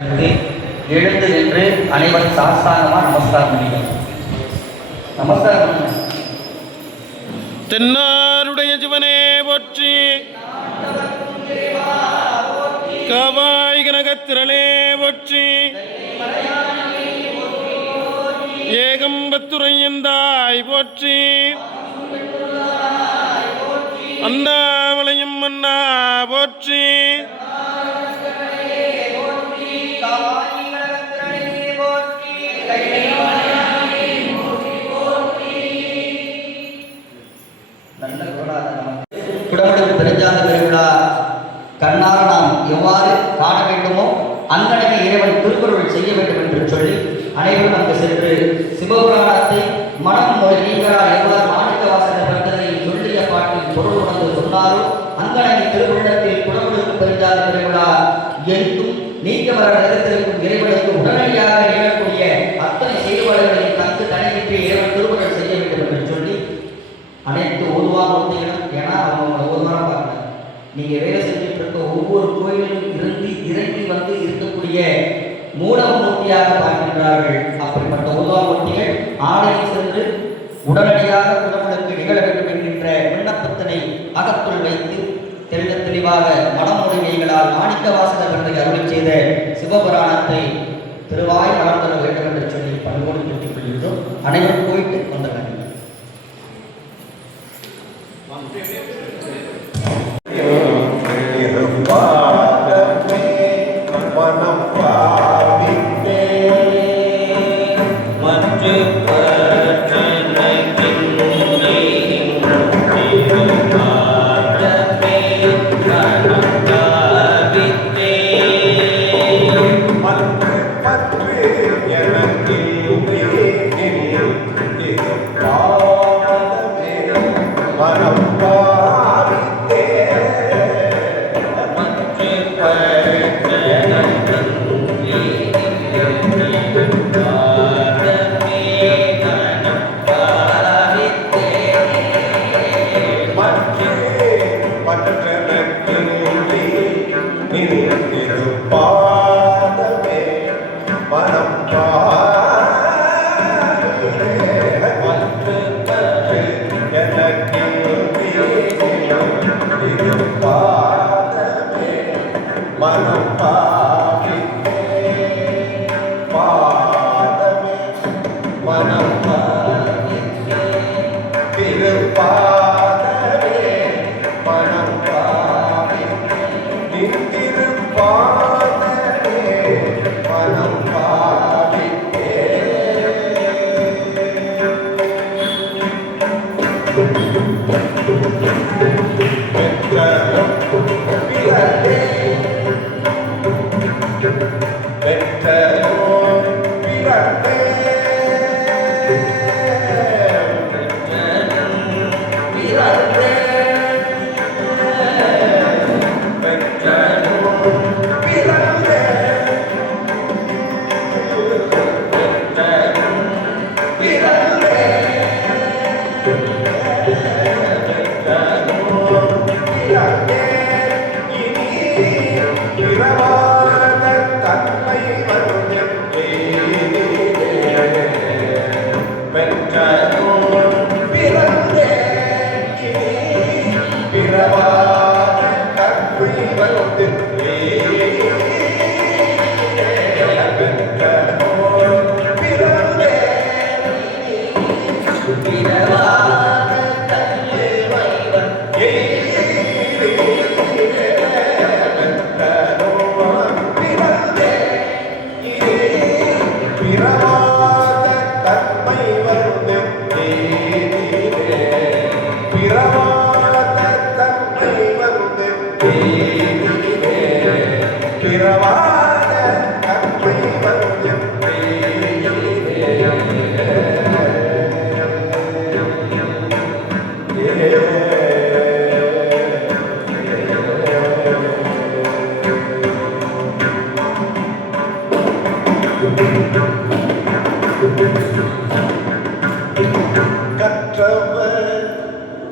எழுந்து நின்று அனைவரும் சாஸ்தாங்கமாக நமஸ்காரம் பண்ணிக்கலாம். நமஸ்காரம் பண்ணுங்க. தென்னாருடைய சிவனே போற்றி, காவாய் கனகத்திரளே போற்றி, ஏகம்பத்துரையந்தாய் போற்றி, அண்ணாமலையும் மன்னா போற்றி, குடமுழுக்கு பெருஞ்சாத பெருவிழா கண்ணார நாம் எவ்வாறு காண வேண்டுமோ அங்கனமே இறைவன் திருக்குறள் செய்ய வேண்டும் என்று சொல்லி அனைவரும் அங்கு சென்று சிவபுராணத்தை மனம் மொழி நீங்களால் எவ்வாறு மாணிக்க வாசகர் பிறந்ததை சொல்லிய பாட்டில் பொருள் உணர்ந்து சொன்னாரோ அங்கனமே திருவுள்ளத்தில் குடமுழுக்கு பெருஞ்சாத பெருவிழா எங்கும் நீக்க வர நிலத்திற்கும் இறைவனுக்கு உடனடியாக நிகழக்கூடிய அத்தனை செயல்பாடுகளையும் தந்து தனியின்றி இறைவன் திருக்குறள் செய்ய வேண்டும் என்று சொல்லி அனைத்து ஓதுவாமூர்த்திகளும் ஏன்னா அவங்க ஓதுவாரம் பார்க்கல. நீங்கள் வேலை செஞ்சுட்டு இருக்க ஒவ்வொரு கோயிலும் இறங்கி வந்து இருக்கக்கூடிய மூலமூர்த்தியாக பார்க்கின்றார்கள். அப்படிப்பட்ட ஓதுவாமூர்த்திகள் ஆலயம் சென்று உடனடியாக குடமுழுக்கு நிகழ வேண்டும் என்கின்ற விண்ணப்பத்தினை அகத்துள் வைத்து தெளிந்த தெளிவாக மனமொழிமைகளால் மாணிக்க வாசகர் தந்தை அருள் செய்த சிவபுராணத்தை திருவாய் வளர்ந்தர வேண்டும் என்று சொல்லி பண்போடு கேட்டுக் கொள்கின்றோம். அனைவரும் போயிட்டு வந்துடுறாங்க.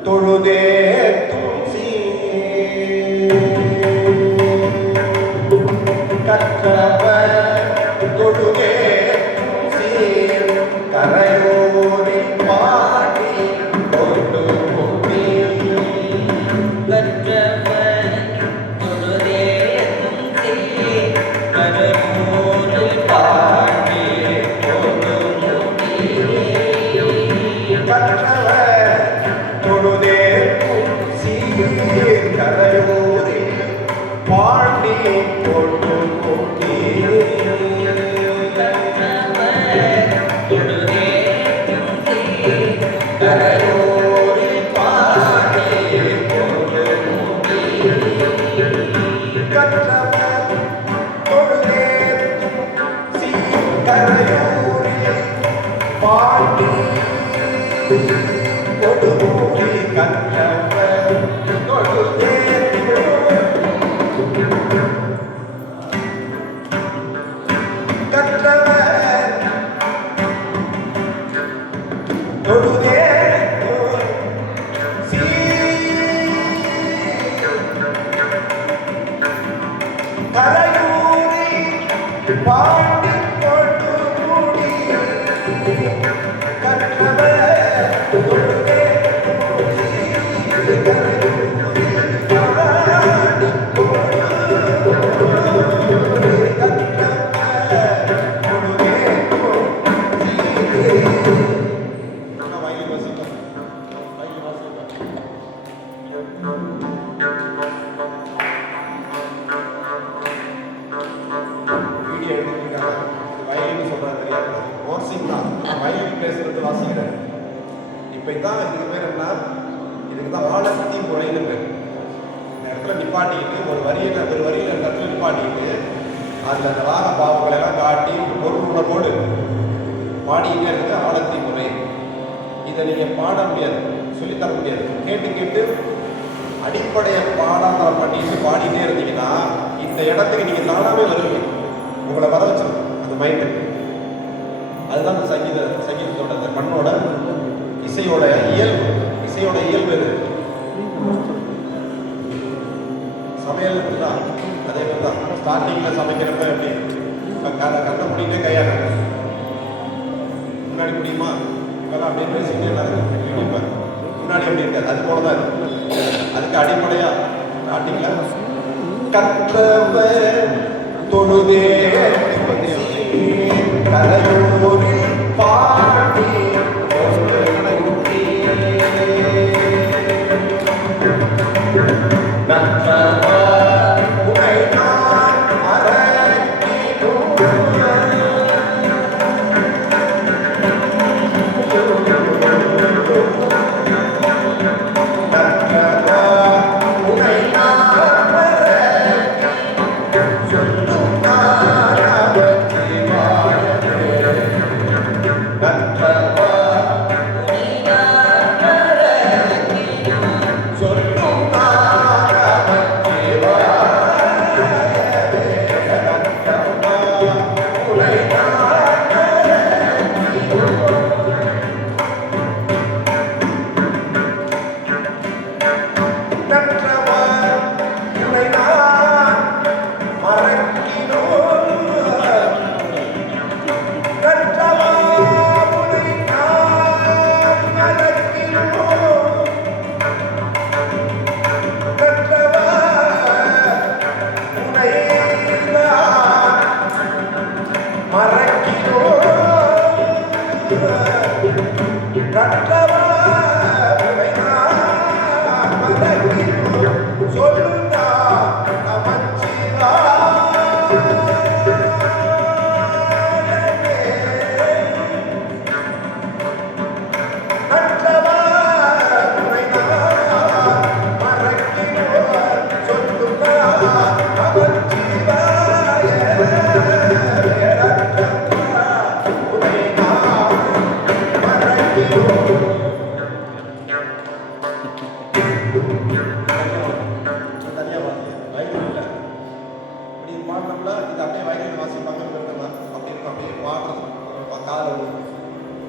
தொழுதே கற்றவர் கரையோரில் பாடி கொண்டு போட்டி கற்றவர் தொழுதேத்தும் சீர் கரையோரில் பாடி கொண்டு போட்டி பாடி கொண்டு மூடி இப்பதான் இதுக்கு பேர் என்ன, இதுக்கு தான் ஆழத்தி முறைன்னு பேர். இந்த இடத்துல நிப்பாட்டிக்கிட்டு ஒரு வரியில இந்த இடத்துல நிப்பாட்டிக்கிட்டு அதில் அந்த ராக பாவங்களை எல்லாம் காட்டி ஒரு உணர்வோடு பாடிக்கிட்டே இருக்கு ஆழத்தி முறை. இதை நீங்கள் பாட முடியாது, சொல்லித்தர முடியாது. கேட்டு கேட்டு அடிப்படையை பாடாமல் பண்ணிட்டு பாடிட்டே இருந்தீங்கன்னா இந்த இடத்துக்கு நீங்கள் தானாகவே வருவீங்க, உங்களை வர வச்சிருக்கும் அந்த மைண்டு. அதுதான் அந்த சங்கீதத்தோட அந்த கண்ணோட இசையோட இயல்பு இது. சமையல் தான் அதே மாதிரி தான். ஸ்டார்டிங்கில் சமைக்கிறப்ப எப்படி கண்ணை முடியுமே கையாள முன்னாடி முடியுமா, இப்பெல்லாம் அப்படியே பேசிக்கிட்டே எல்லாருக்கும் முன்னாடி அப்படி இருக்காது. அது போல தான் இருக்கு. அதுக்கு அடிப்படையா ஸ்டார்டிங்கில் கற்றவர் தொழுதே கரையோரில் பாடி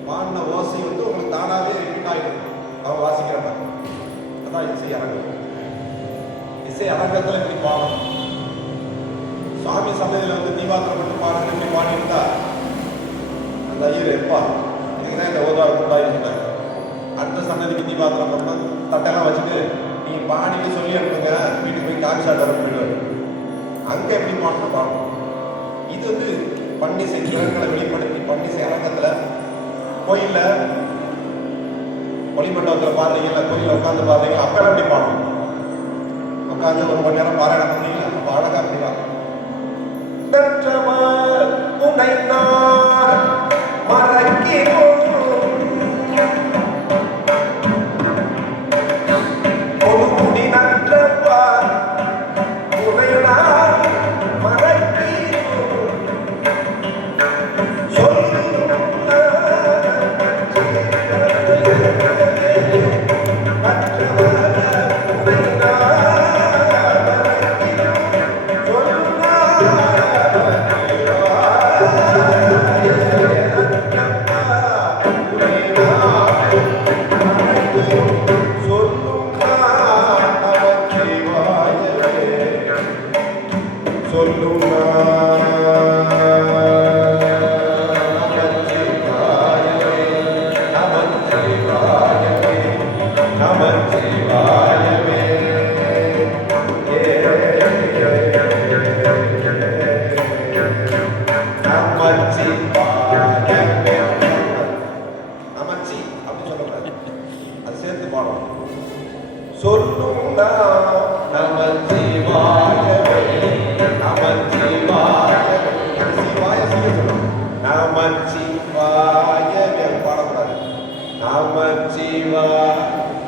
பாடின ஓசை வந்து உங்களுக்கு தானாகவே ரிப்பீட் ஆகிடும் அவங்க வாசிக்கிறப்ப. அதான் இசை அரங்கம். இசை அரங்கத்தில் இப்படி பாடணும். சுவாமி சன்னதியில் வந்து தீபாத்திரம் மட்டும் பாடுறது இப்படி பாடியிருந்தா அந்த ஐயர் எப்பா இதுக்கு பாத்திரம் போட்டு தட்டெல்லாம் வச்சுட்டு நீ பாடிட்டு சொல்லி அனுப்புங்க வீட்டுக்கு போய் காட்சி ஆட்டம் போயிடுவாரு. அங்கே எப்படி பாடணும் பாடணும். இது வந்து பன்னிசை திறன்களை வெளிப்படுத்தி பன்னிசை அரங்கத்தில் கோயிலில் ஒளிமண்டபத்தில் பாடுறீங்களா, கோயிலில் உட்காந்து பாடுறீங்களா, அப்போ எப்படி பாடணும்? உட்காந்து ஒரு மணி நேரம் பாராயணம் பண்ணீங்களா, அப்போ அழகா அப்படிவா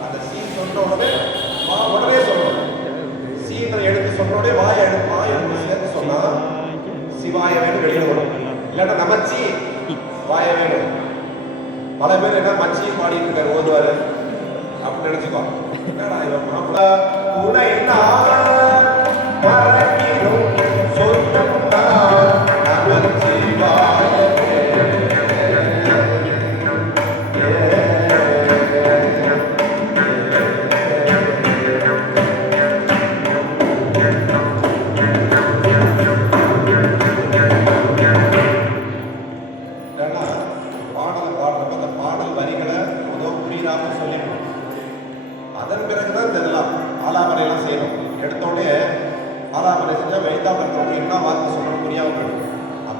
அந்த சீன் சொன்ன உடனே உடனே சொல்லணும். சீனை எடுத்து சொன்ன உடனே வாயை எடுத்து சேர்த்து சொன்னா சிவாய வேணும் வெளியில வரும். இல்லைன்னா நமச்சி வாய வேணும். பல பேர் என்ன மச்சி பாடிட்டு இருக்காரு ஓதுவாரு அப்படின்னு நினைச்சுக்கோ. அதன் பிறகுதான் இதெல்லாம் ஆலாபனையெல்லாம் செய்யணும். எடுத்தோடனே ஆலாபனை செஞ்சால் வைத்தாபுரத்தில் என்ன வார்த்தை சொல்லணும் புரியாமல் போயிடும்.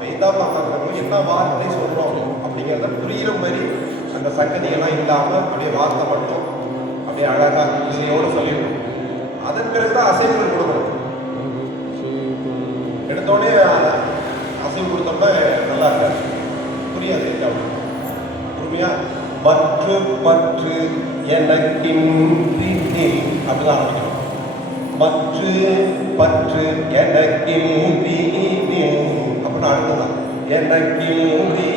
வைத்தாபுரத்தில் என்ன வார்த்தை சொல்கிறோம் அப்படிங்கிறத புரிகிற மாதிரி அந்த சங்கதியெல்லாம் இல்லாமல் அப்படியே வார்த்தை மட்டும் அப்படியே அழகாக இசையோடு சொல்லிடணும். அதன் பிறகுதான் அசைவுகள் கொடுக்கணும். எடுத்தோடனே அசைவு கொடுத்தோம்னா நல்லா இருக்காது, புரியாது. உண்மையா பற்று பற்று எனக்கின்றி அப்படிதான் ஆரம்பிக்கணும். பற்று பற்று எனக்கின்றி அப்படின்னு அடுத்ததான் எனக்கின்றி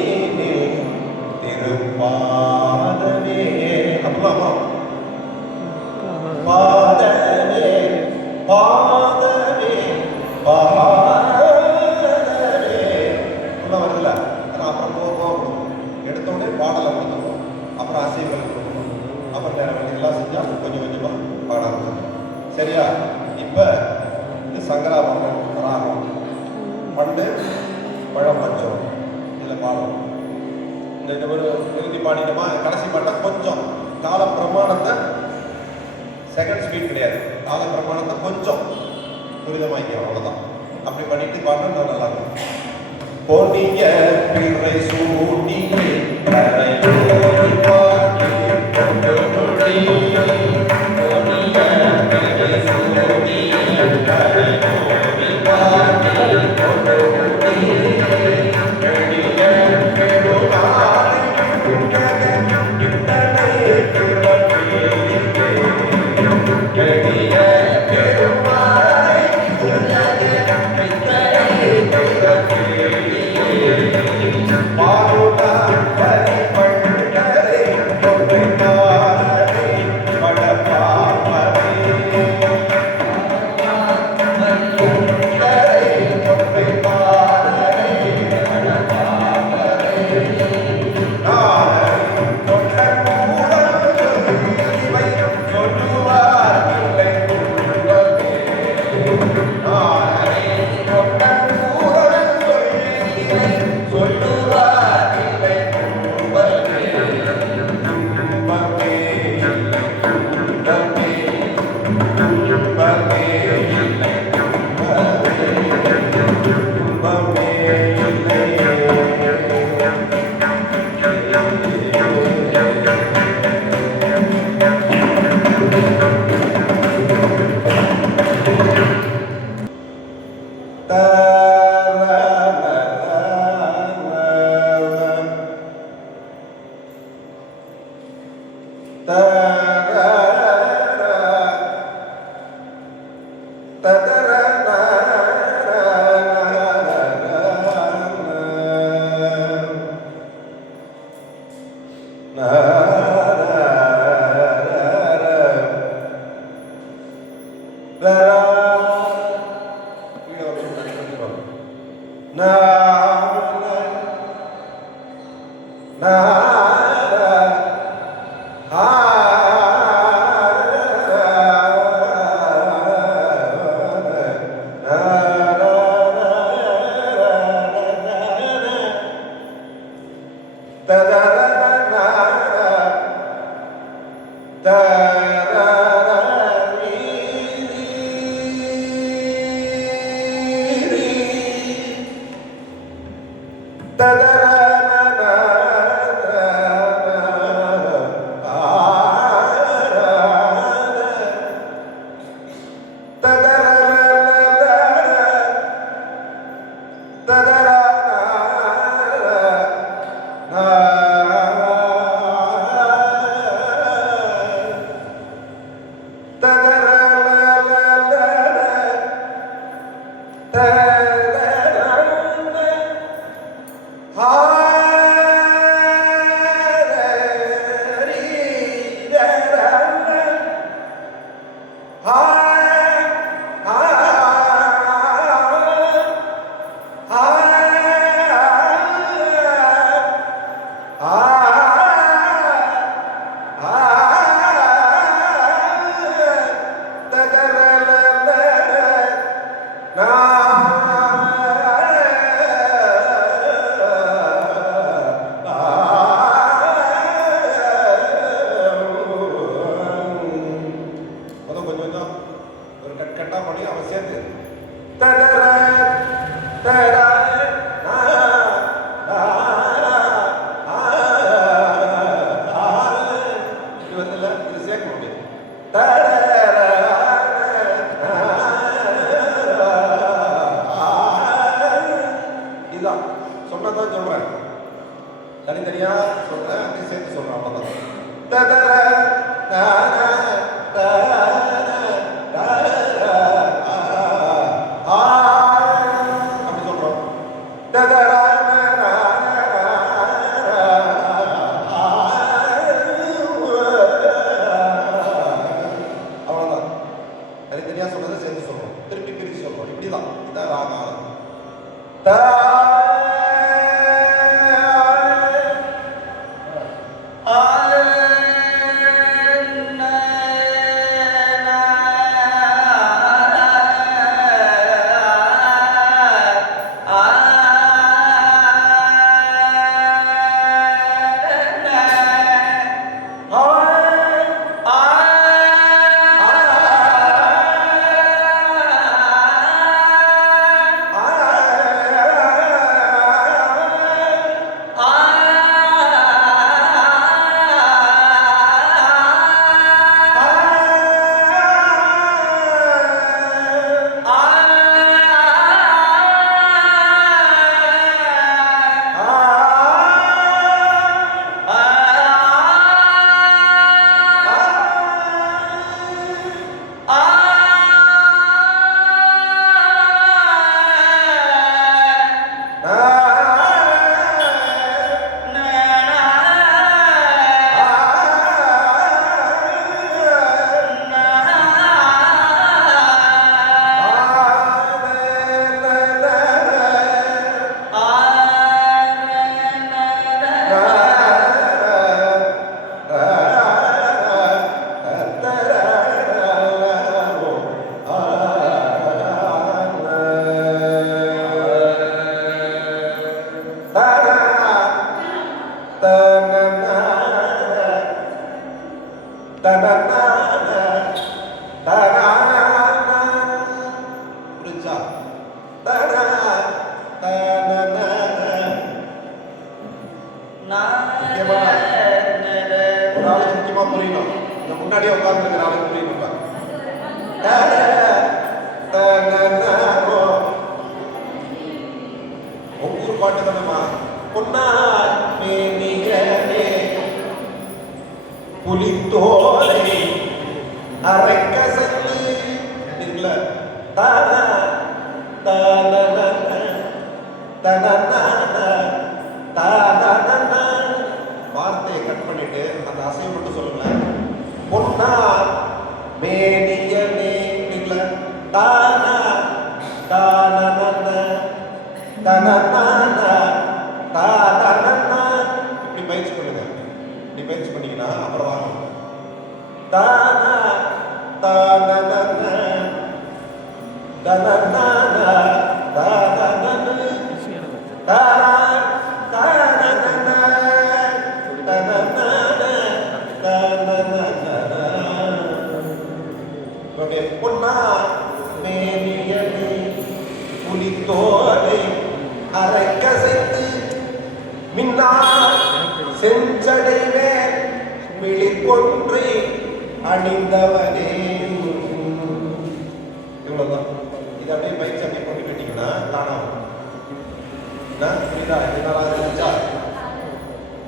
திருப்பாதமே அப்படிலாம் பாதமே பாதமே பாதமே அப்படிலாம் வருதுல்ல. அப்புறம் போகும் எடுத்தோடனே பாடலை கொடுத்துருவோம், அப்புறம் அசைவுகள் கொடுக்கணும், அப்புறம் வேற எல்லாம் செஞ்சால் கொஞ்சம் கொஞ்சமாக பாட ஆரம்பிச்சிடும். சரியா? இப்போ இது சங்கராபரணம் ராகம் பண்டு பழம் பஞ்சம் இதில் பாடணும். இந்த ஒரு இறுதி பாடினோமா கடைசி பாட்டை கொஞ்சம் கால பிரமாணத்தை செகண்ட் ஸ்பீட் கிடையாது, கால பிரமாணத்தை கொஞ்சம் துரிதமாக்கி அவ்வளோதான். அப்படி பண்ணிட்டு பாடினா நல்லா இருக்கும். பொன்னிய பிறை சூடி பாருடா பரிபண்ட சொன்னதான் சொல்றேன், தனித்தனியா சொல்றேன், அதையும் சேர்த்து சொல்றேன். அவ்வளவுதான். அப்படி சொல்றோம். அவ்வளவுதான். தனித்தனியா சொன்னதை சேர்த்து சொல்றோம், திருப்பி பிரிச்சு சொல்றோம். இப்படிதான், இதான் ராகம். புரியணும், இந்த முன்னாடியே உட்கார்ந்து ஆளுக்கு புரியணும். ஒவ்வொரு பாட்டு தானம்மா பொன்னா புலித்தோலை அரைக்கசைத்து இருக்குல்ல தான தான வார்த்தையை கட் பண்ணிட்டு அந்த அசைவு மட்டும் சொல்லுங்களேன். பொன்னா மேனியனே இருக்குல்ல தான தான இப்படி பயிற்சி பண்ணுங்க. இப்படி பயிற்சி பண்ணீங்கன்னா அப்புறம் வாங்க. தான தான பொன்னா மேனியனே புலித்தோலை அரைக்கசைத்து மின்னா செஞ்சடைவே விழிக்கொன்று அணிந்தவனே. இவ்வளவுதான். இது அப்படியே பயிற்சி அப்படியே பண்ணி கேட்டீங்கன்னா தானா புரியுதா? என்னால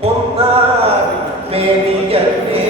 பொன்னார் மேனியனே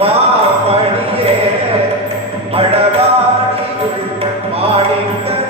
மாமணியே அழகாடியுள் மாணிக்கமே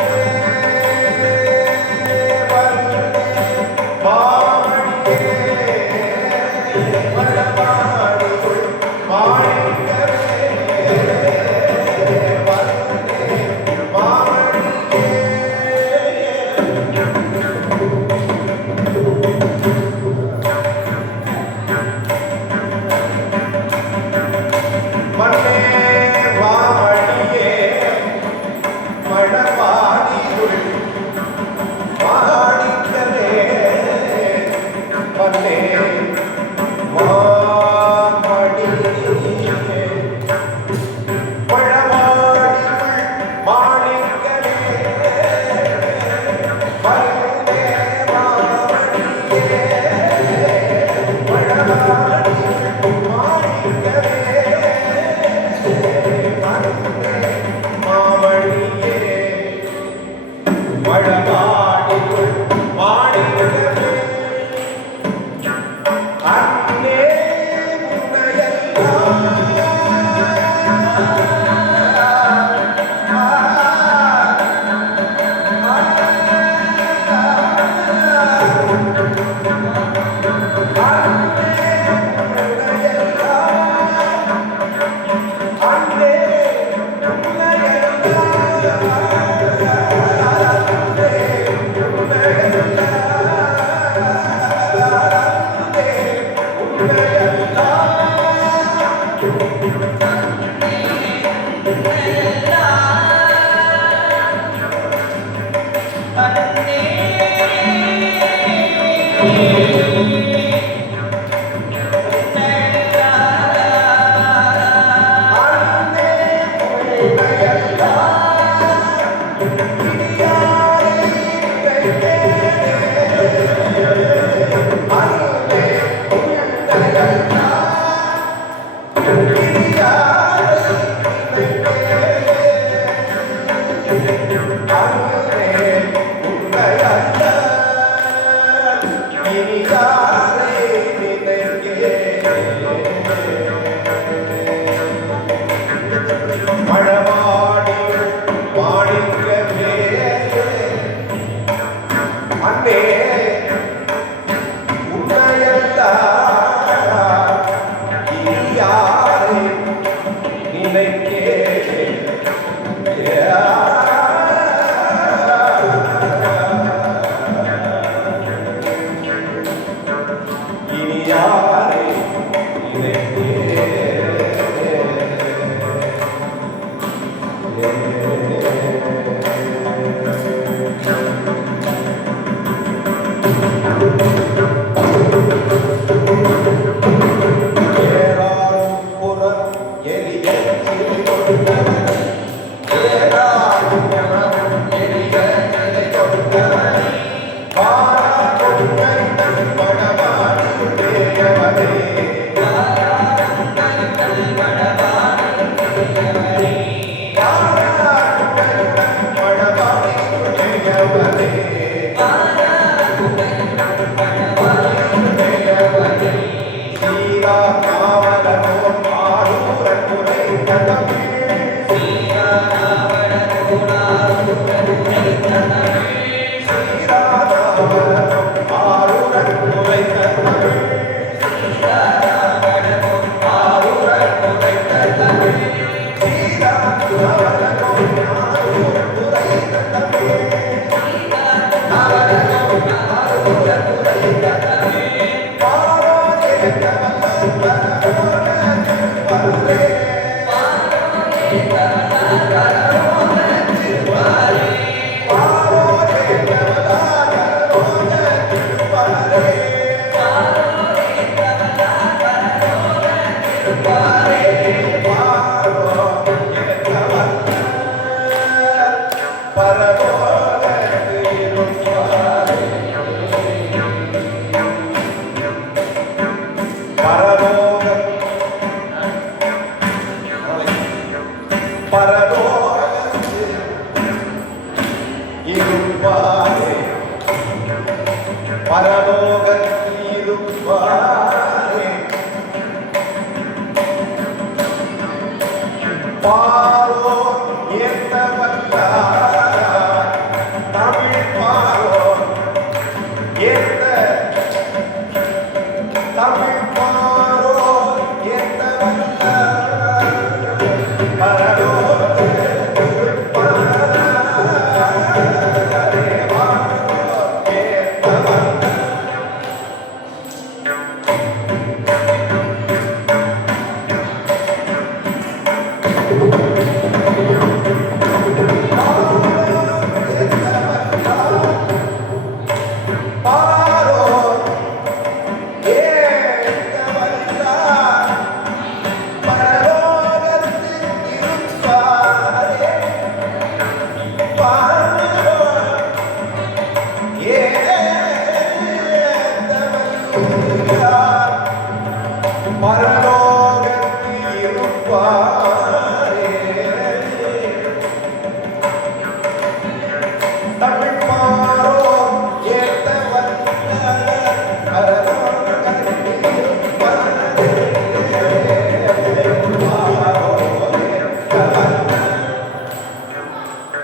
பாரோ ஏத்த வந்தார் தமிழ் பாரோ ஏத்த தமிழ் பாரோ ஏத்த வந்தார்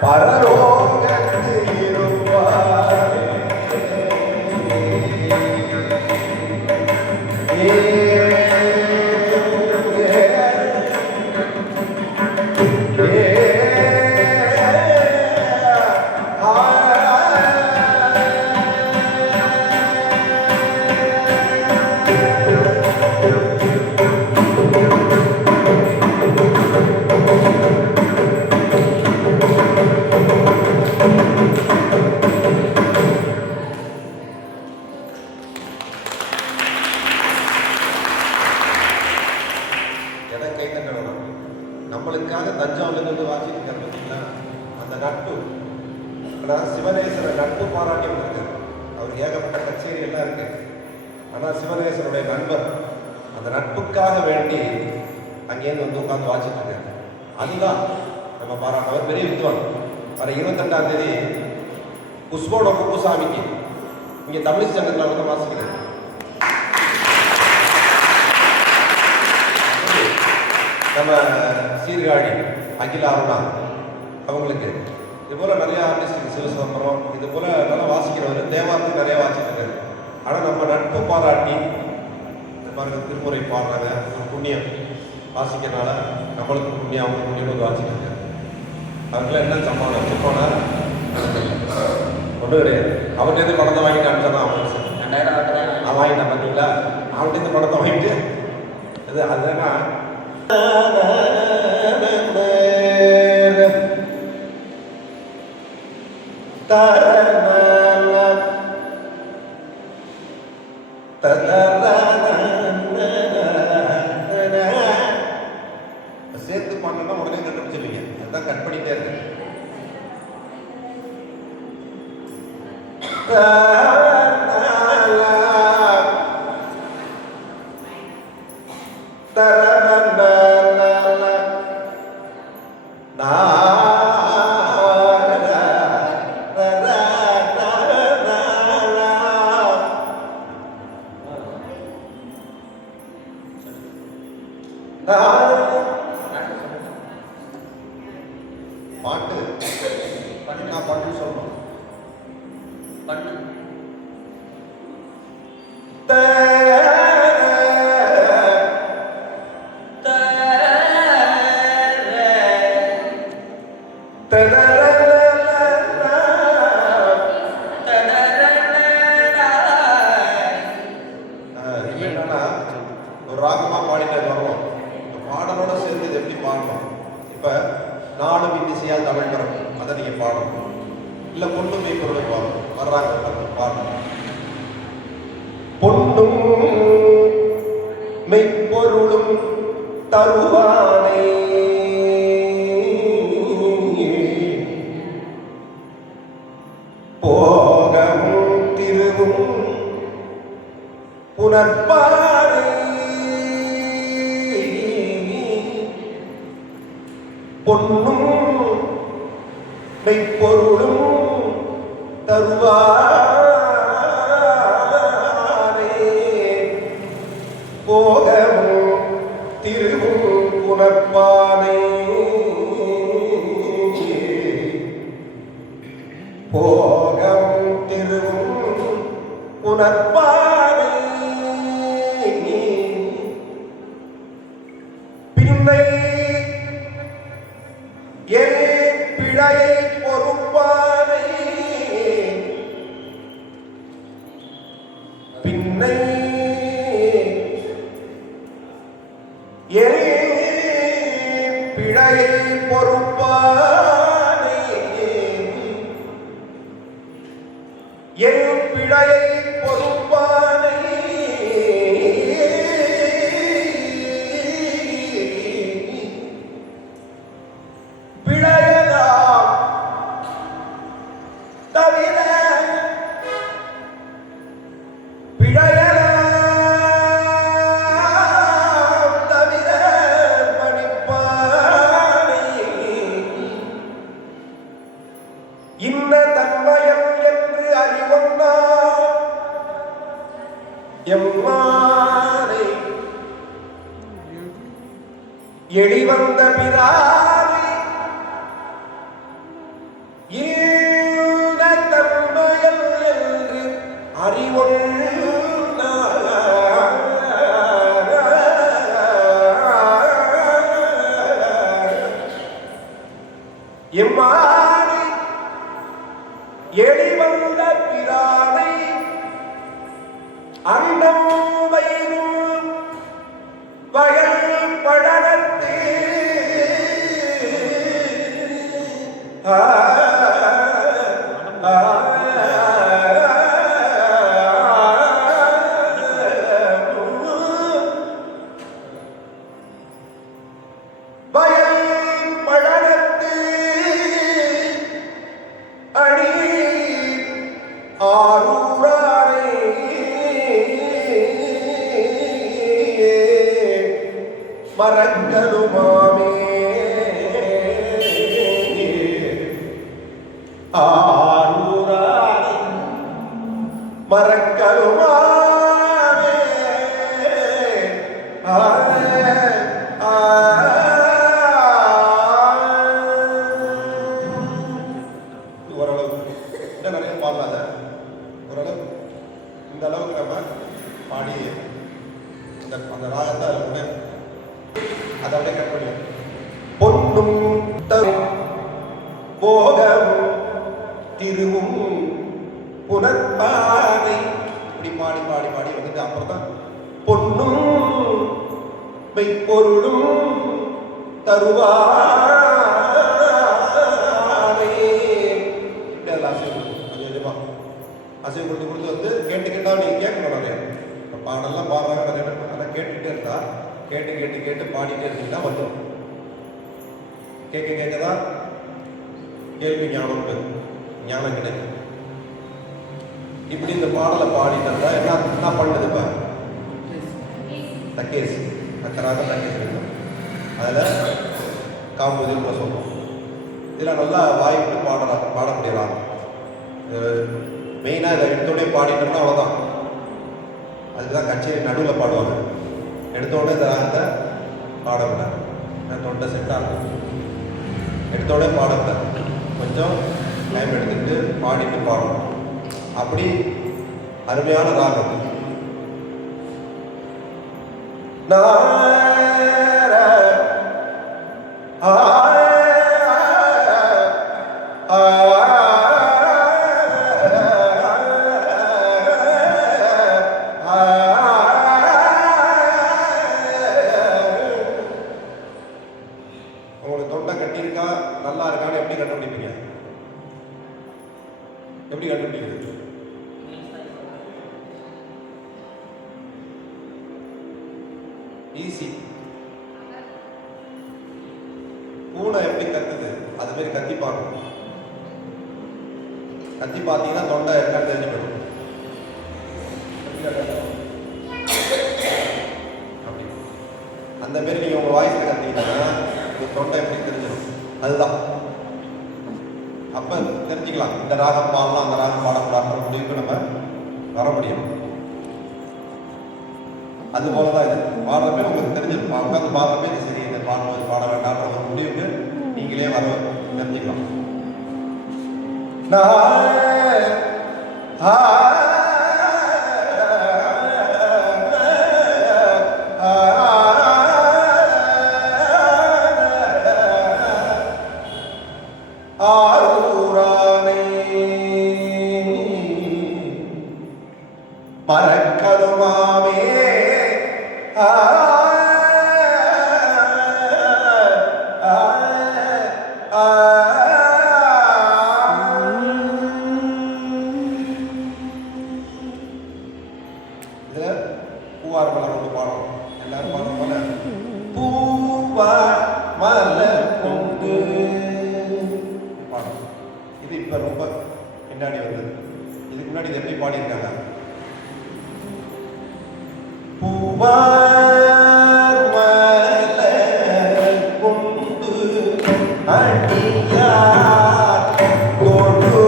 பரலோ நம்மளுக்காக தஞ்சாவூர்லேருந்து வாசிட்டு இருக்காரு பார்த்தீங்களா, அந்த நட்பு. ஆனால் சிவநேசரை நட்பு பாராட்டி இருக்கு. அவருக்கு ஏகப்பட்ட கச்சேரி எல்லாம் இருக்கு. ஆனால் சிவநேசனுடைய நண்பர் அந்த நட்புக்காக வேண்டி அங்கேருந்து வந்து உட்காந்து வாசிட்டு இருக்காரு. அதுதான் நம்ம பாராட்ட. அவர் பெரிய வித்வான். வர 22ஆம் தேதி புஷ்போட குப்புசாமிக்கு இங்கே தமிழ் சங்கத்தில் வந்து வாசிக்கிறார். நம்ம சீர்காழி அகில அருணா அவங்களுக்கு இது போல் நிறையா ஆர்டிஸ்ட், சிவசிதம்பரம் இது போல் நல்லா வாசிக்கிறவர், தேவாரத்துக்கு நிறையா வாசிக்கிறாரு. ஆனால் நம்ம நட்பு பாராட்டி பாருங்க திருமுறை பாடுறாங்க, புண்ணியம் வாசிக்கிறனால நம்மளுக்கு புண்ணியம், அவங்க புண்ணியம் வந்து வாசிக்கிறாங்க. அவங்களாம் என்ன சம்மானம் வச்சுக்கோனா ஒன்றும் கிடையாது. அவர்கிட்ட பணத்தை வாங்கிட்டு அனுப்பிச்சா அவன் 2000 வாங்கிட்டான் பார்த்தீங்களா. அவன்கிட்ட பணத்தை வாங்கிட்டு அது அதுனா சேர்த்து பண்ணா உடனே கண்டுபிடிச்சிருவீங்க. அதுதான் கட் பண்ணிட்டே இருக்கு. பாட்டு பண்ணா பாட்டு சொல்லணும். பண்ணு ஒரு ராகமா பாடிட்டு வரணும். பாடலோட சேர்ந்து இது எப்படி பாடணும்? இப்ப நானும் இன்னிசையா தமிழ் பரப்பு அதை நீங்க பாடணும். இல்ல பொண்ணும் மெய்ப்பொருளை பாடணும். வர்றாங்க பாடணும். பொண்ணும் மெய்ப்பொருளும் தருவானை போகமும் திருவும் புனற்பானை பொன்னும் மெய்ப்பொருளும் தருவானே போகமும் திருவும் புனற்பானை என் பிழையை பொறுப்பானை பின்னை என் பிழையை பொறுப்பானை என் பிழையை பொறுப்பானை பிழையலாம் தவிர பிழையலாம் தவிர மன்னிப்பானை இன்ன தன்மயம் என்று அறிவொன்னா எம்மானை எளிவந்த பிரானை ஈன தன்மயம் என்று அறிவொன்னா எம்மானை எளிவந்த பிரானை அண்டம் வயிறும் வயல் பழனத்தே வயல் பழனத்து அடி ஆரூரானே மரங்களுமாமே ஆரூரானே மரங்களுமாமே ஓரளவு இன்னும் நிறைய பாடலாத ஓரளவு இந்த அளவுக்கு நம்ம பாடி அந்த ராகத்தை அதில் கூட அதை அப்படியே கட் பண்ணிடும். பொன்னும் தரும் போகமும் திருவும் புனற்பானை இப்படி பாடி பாடி பாடி வந்துட்டு அப்புறம் தான் பொன்னும் மெய்ப்பொருளும் தருவானே இப்படி அதில் அசைவு கொஞ்சம் கொஞ்சமா அசைவு கொடுத்து கொடுத்து வந்து கேட்டு கேட்டா நீங்கள் கேட்கணும் நிறைய இப்போ பாடெல்லாம் பாடுறாங்க நிறைய பேர் அதெல்லாம் கேட்டுகிட்டே இருந்தா கேட்டு கேட்டு கேட்டு பாடிட்டே இருந்தீங்கன்னா வந்துடும். கேட்க கேட்க தான் கேள்வி ஞானம் ஞானம் கிடைக்கும். இப்படி இந்த பாடலை பாடிட்டு என்ன பண்ணுது இப்போ தக்கேஸ் அக்கராக தக்கேஸ் இருக்கும். அதில் காம்புதில் கூட சொல்லுவோம். இதில் நல்லா வாய்ப்பு பாடக்கூடியலாம். மெயினாக இதை எடுத்தோடனே பாடிட்டோம்னா அவ்வளோதான். அதுதான் கச்சேரி நடுவில் பாடுவாங்க. எடுத்தோடனே இந்த ராகத்தை பாடவில்லை, தொண்டை செட்டாக இருக்கும். எடுத்தோடனே பாடவில்லை, கொஞ்சம் டைம் எடுத்துக்கிட்டு பாடிட்டு பாடணும். அப்படி அருமையான ராகம். உங்களுக்கு தொண்டை கட்டியிருக்கா நல்லா இருக்கான்னு எப்படி கண்டுபிடிப்பீங்க? எப்படி கண்டுபிடிக்கிறது? ஈஸி. பூனை எப்படி கத்துது அது மாதிரி கத்தி பார்க்கணும். கத்தி பார்த்தீங்கன்னா தொண்டை இருக்கான்னு தெரிஞ்சு போயிடும். அப்படி அந்த மாரி நீங்கள் உங்கள் வாய்ஸில் கத்திங்கன்னா உங்கள் தொண்டை எப்படி தெரிஞ்சிடும். அதுதான் அப்போ தெரிஞ்சுக்கலாம். இந்த ராகம் பாடலாம், அந்த ராகம் பாடக்கூடாதுன்ற முடிவுக்கு நம்ம வர முடியும். அதுபோல தான் இது பாடுறப்பே உங்களுக்கு தெரிஞ்சிடும். உட்காந்து பாடுறப்பே இது சரி, இந்த பாடும்போது பாட வேண்டாம்ன்ற ஒரு முடிவுக்கு நீங்களே வர தெரிஞ்சுக்கலாம். மலர் கொண்டு பாடணும். இது இப்ப ரொம்ப பின்னாடி வந்தது. இதுக்கு முன்னாடி இது எப்படி பாடியிருக்காங்க? பூவார் மலர் கொண்டு அடியார் தொழுவார்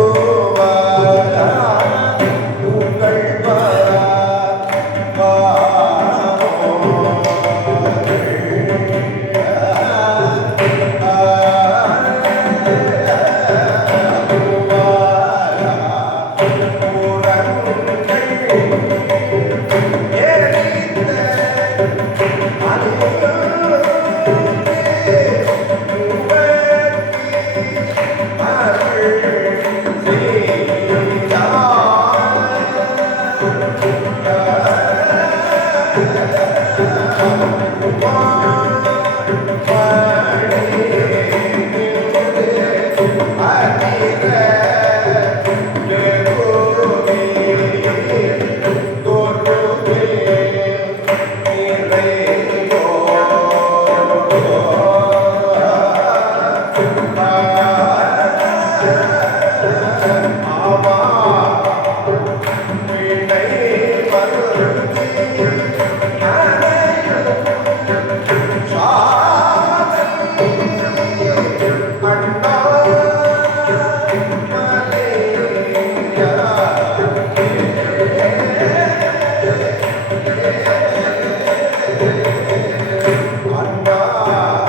புகழ்வார்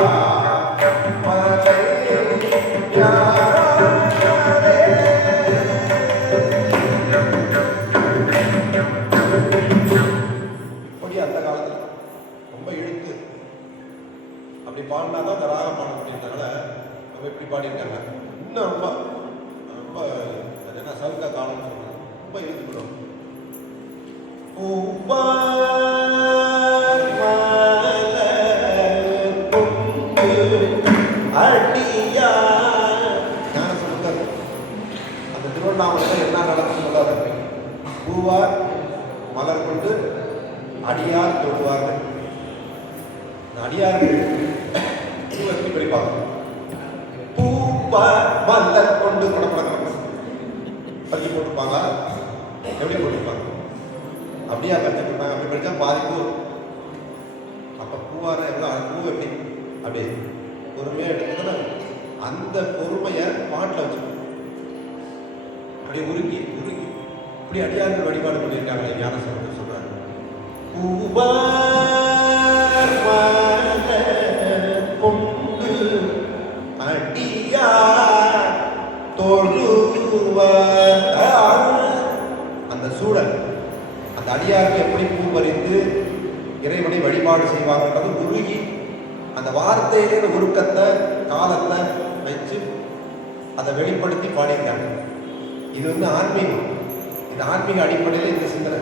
அந்த காலத்துல ரொம்ப இழுத்து அப்படி பாடினாதான் அந்த ராகம் பாட முடியுறதுனால நம்ம இப்படி பாடியிருக்காங்க. இன்னும் ரொம்ப ரொம்ப அது என்ன சவுக்க காலம்னு சொல்றது, ரொம்ப இழுத்து விடும். அந்த திருவண்ணாமலையில் என்ன நடக்குன்னு சொல்லாத. பூவார் மலர் கொண்டு அடியார் தொழுவார்கள். அடியார்கள் எப்படி படிப்பாங்க? பூவார் மலர் கொண்டு பத்தி போட்டுப்பாங்க. எப்படி போட்டுப்பாங்க? அப்படியா பத்தி போட்டாங்க. அப்படி படிச்சா பாதிப்பு. அப்ப பூவார பூ எப்படி அப்படியே பொறுமையா எடுத்துக்கிட்டு அந்த பொறுமையை பாட்டில் வச்சு அப்படியே உருக்கி உருக்கி இப்படி அடியார்கள் வழிபாடு பண்ணியிருக்காங்களே ஞான சம்பந்தர் சொல்றாரு. பூவார் மலர் கொண்டு அடியார் தொழுவார். அந்த சூழல் அந்த அடியாருக்கு எப்படி பூ பறித்து இறைவனை வழிபாடு செய்வாங்கன்றது உருகி அந்த வார்த்தையிலே உருக்கத்தை காலத்தை வச்சு அதை வெளிப்படுத்தி பாடியிருக்காங்க. இது ஆன்மீகம். இந்த ஆன்மீக அடிப்படையில் இந்த சிந்தனை.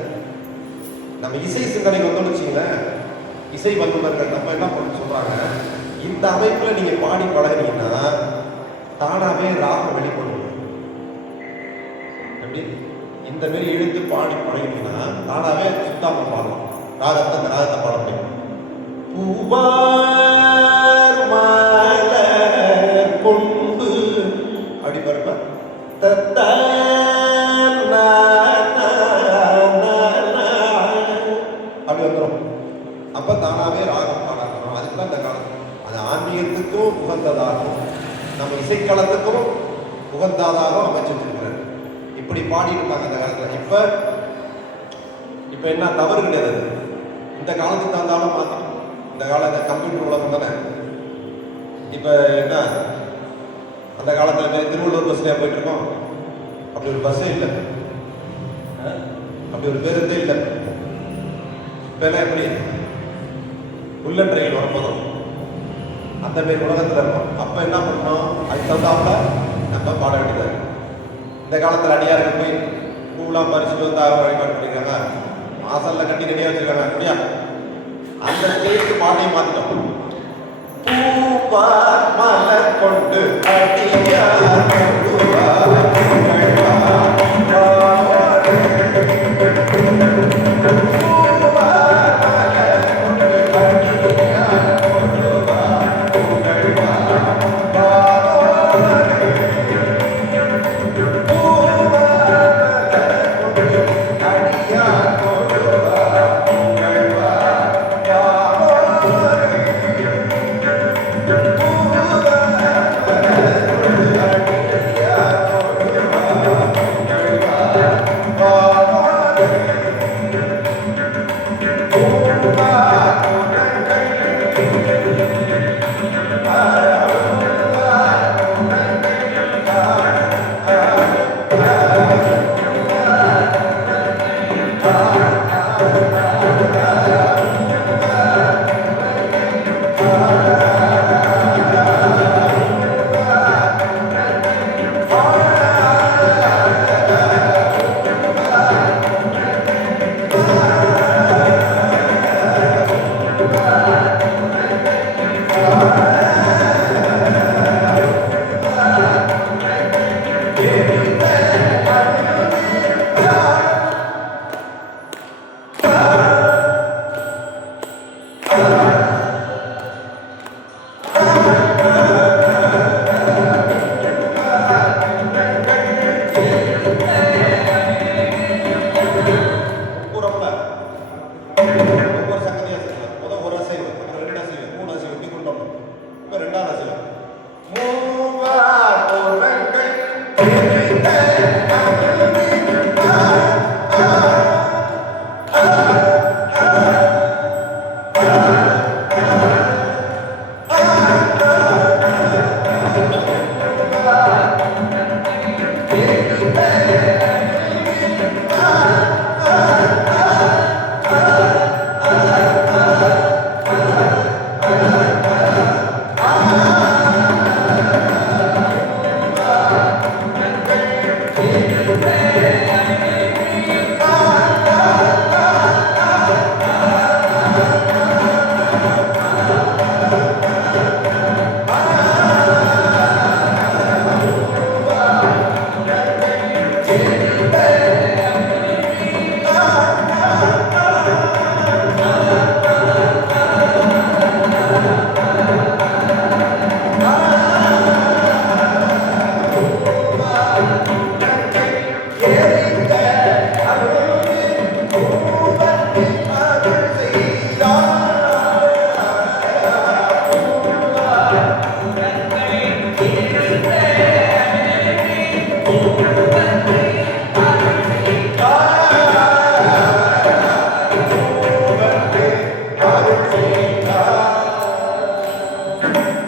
நம்ம இசை சிந்தனைக்கு வந்தோம்னு வச்சுங்களேன், இசை வல்லுநர்கள் நம்ம என்ன பண்ண சொல்றாங்க, இந்த அமைப்புல நீங்க பாடி பழகினீங்கன்னா தானாவே ராகம் வெளிப்படும். எப்படி இந்த மாரி இழுத்து பாடி பழகினீங்கன்னா தானாவே சுத்தாம பாடலாம். ராகத்தை அந்த ராகத்தை பாட முடியும். பூவார் மலர் கொண்டு அப்படி பாருப்ப அப்படி வந்துடும். அப்ப தானாவே ராகம் பாடணும். அதுக்குதான் இந்த காலம் அது ஆன்மீகத்துக்கும் உகந்ததாகும், நம்ம இசைக்களத்துக்கும் உகந்ததாகவும் அமைச்சு வச்சிருக்கிறார். இப்படி பாடிட்டு இருக்காங்க அந்த காலத்துல. இப்ப என்ன தவறு கிடையாது. இந்த காலத்துக்கு தந்தாலும் மாத்தணும். இந்த காலம் கம்ப்யூட்டர் உலகம் தானே. இப்ப என்ன அந்த காலத்துல திருவள்ளூர் பஸ்லயா போயிட்டு இருக்கோம். அப்படி ஒரு பஸ்ஸே இல்லை, அப்படி ஒரு பேருந்தே இல்லை. இப்ப எல்லாம் எப்படி புல்லட் ரயில் வரும்போதும் அந்த மாரி உலகத்துல இருக்கும். அப்ப என்ன பண்ணணும், அதுக்கு தகுந்தாப்புல நம்ம பாட வேண்டியது. இந்த காலத்துல அடியாருக்கு போய் பூலாம் பறிச்சுட்டு வந்து வழிபாடு பண்ணிருக்காங்க, வாசல்ல கட்டி ரெடியா வச்சிருக்காங்க. அப்படியா அந்த ஸ்டேஜ் பாட்டையை மாத்திட்டோம். பூவார் மலர் கொண்டு அடியார் தொழுவார்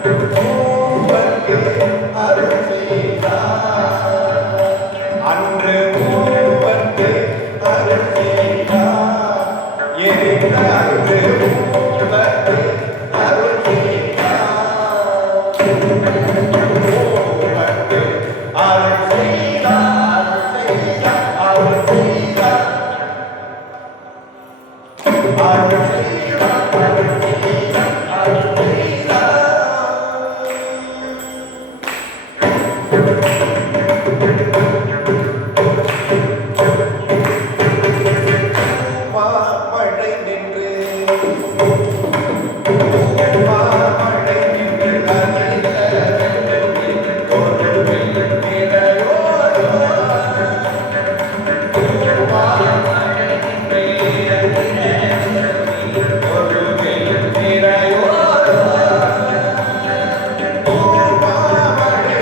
மூவர்க்கு அருள் செய்தார். அன்று மூவர்க்கு அருள் செய்தார். எரிந்த அன்று மூவர்க்கு அருள் செய்தார். மூவர்க்கு அருள் செய்தார். அருள் செய்தார். அருள் செய்தார். அருள் செய்தார். அருள் செய்தார். மாமழை நின்று மாமழை நின்று நனைந்த ஒரு நிலையோடு மாமழை நின்று ஒரு நிலையோடு மாமழை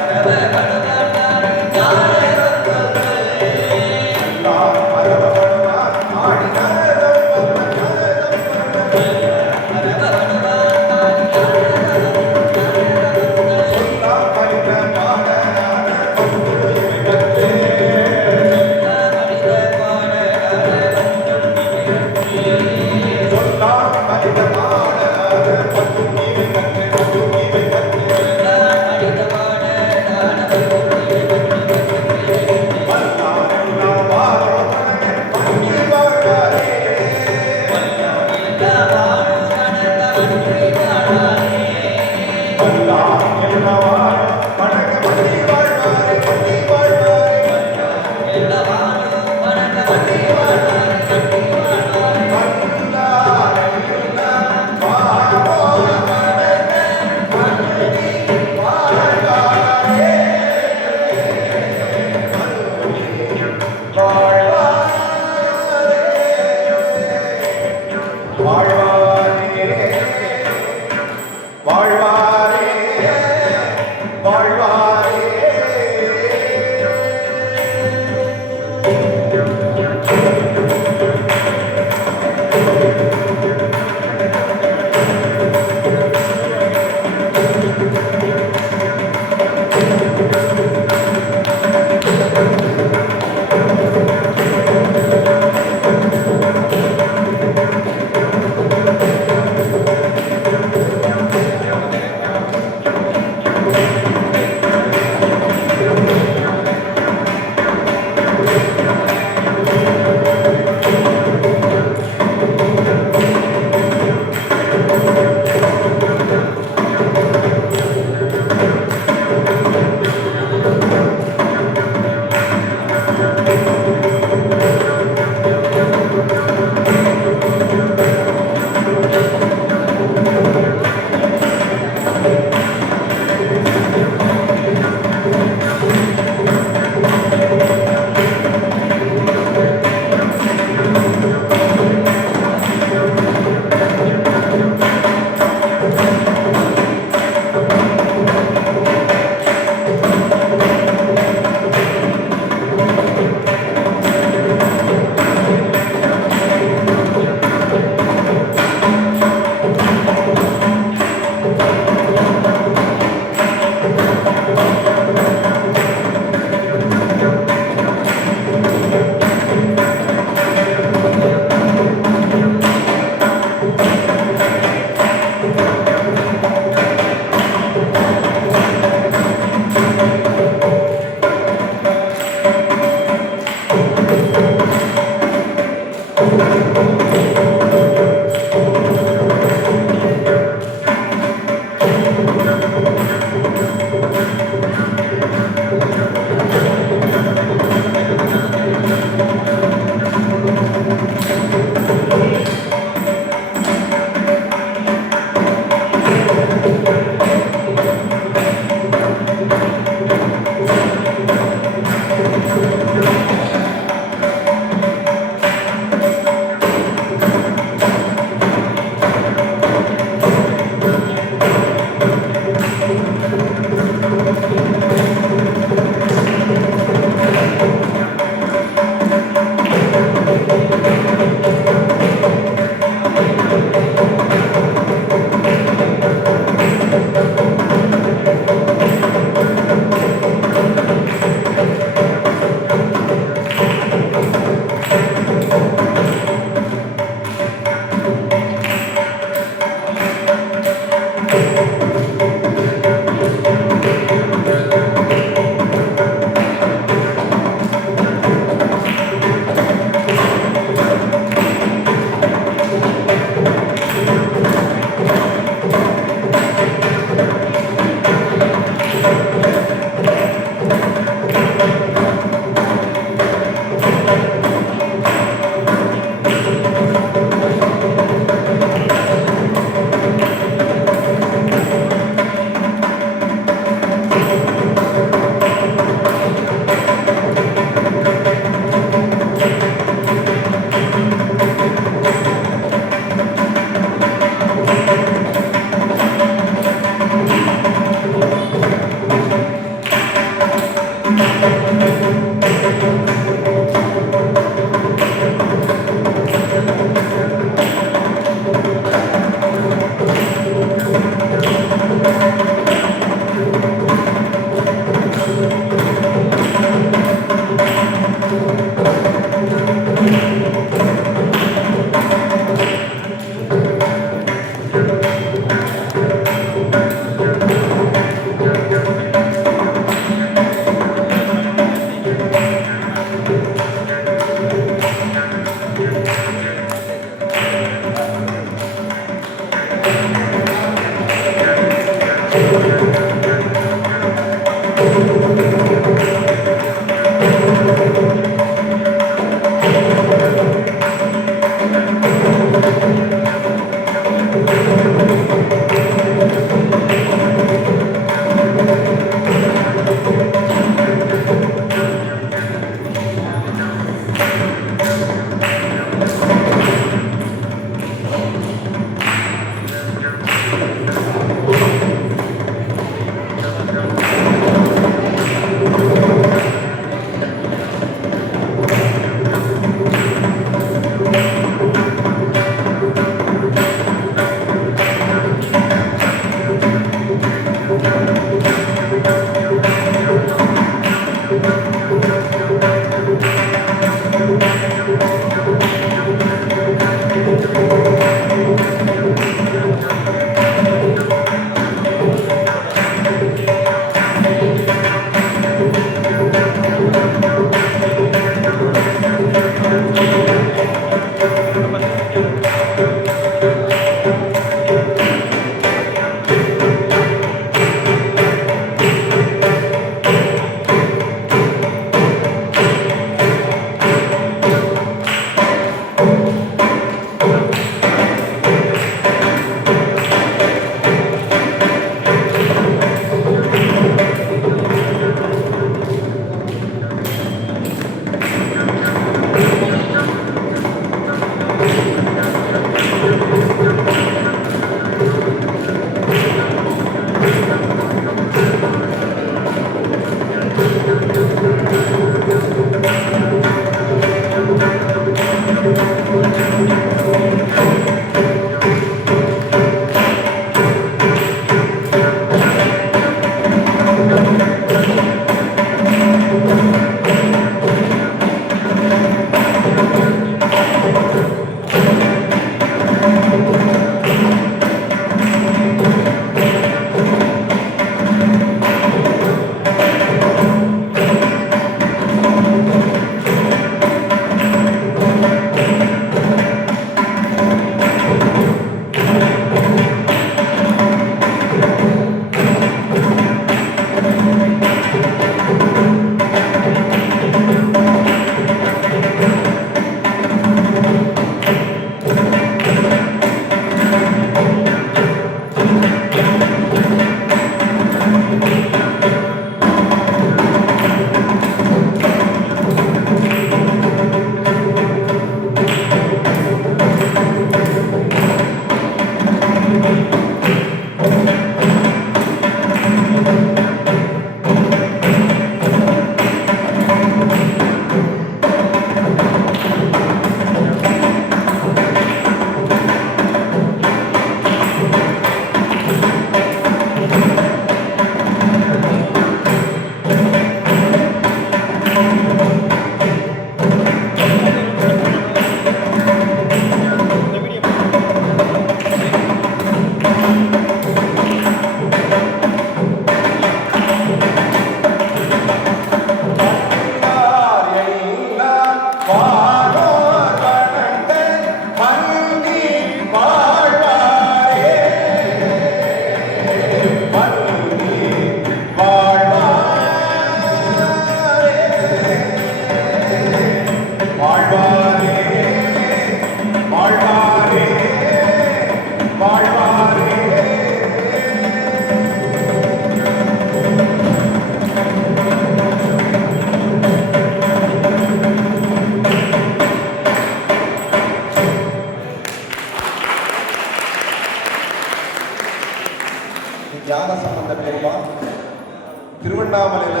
திருவண்ணாமலையில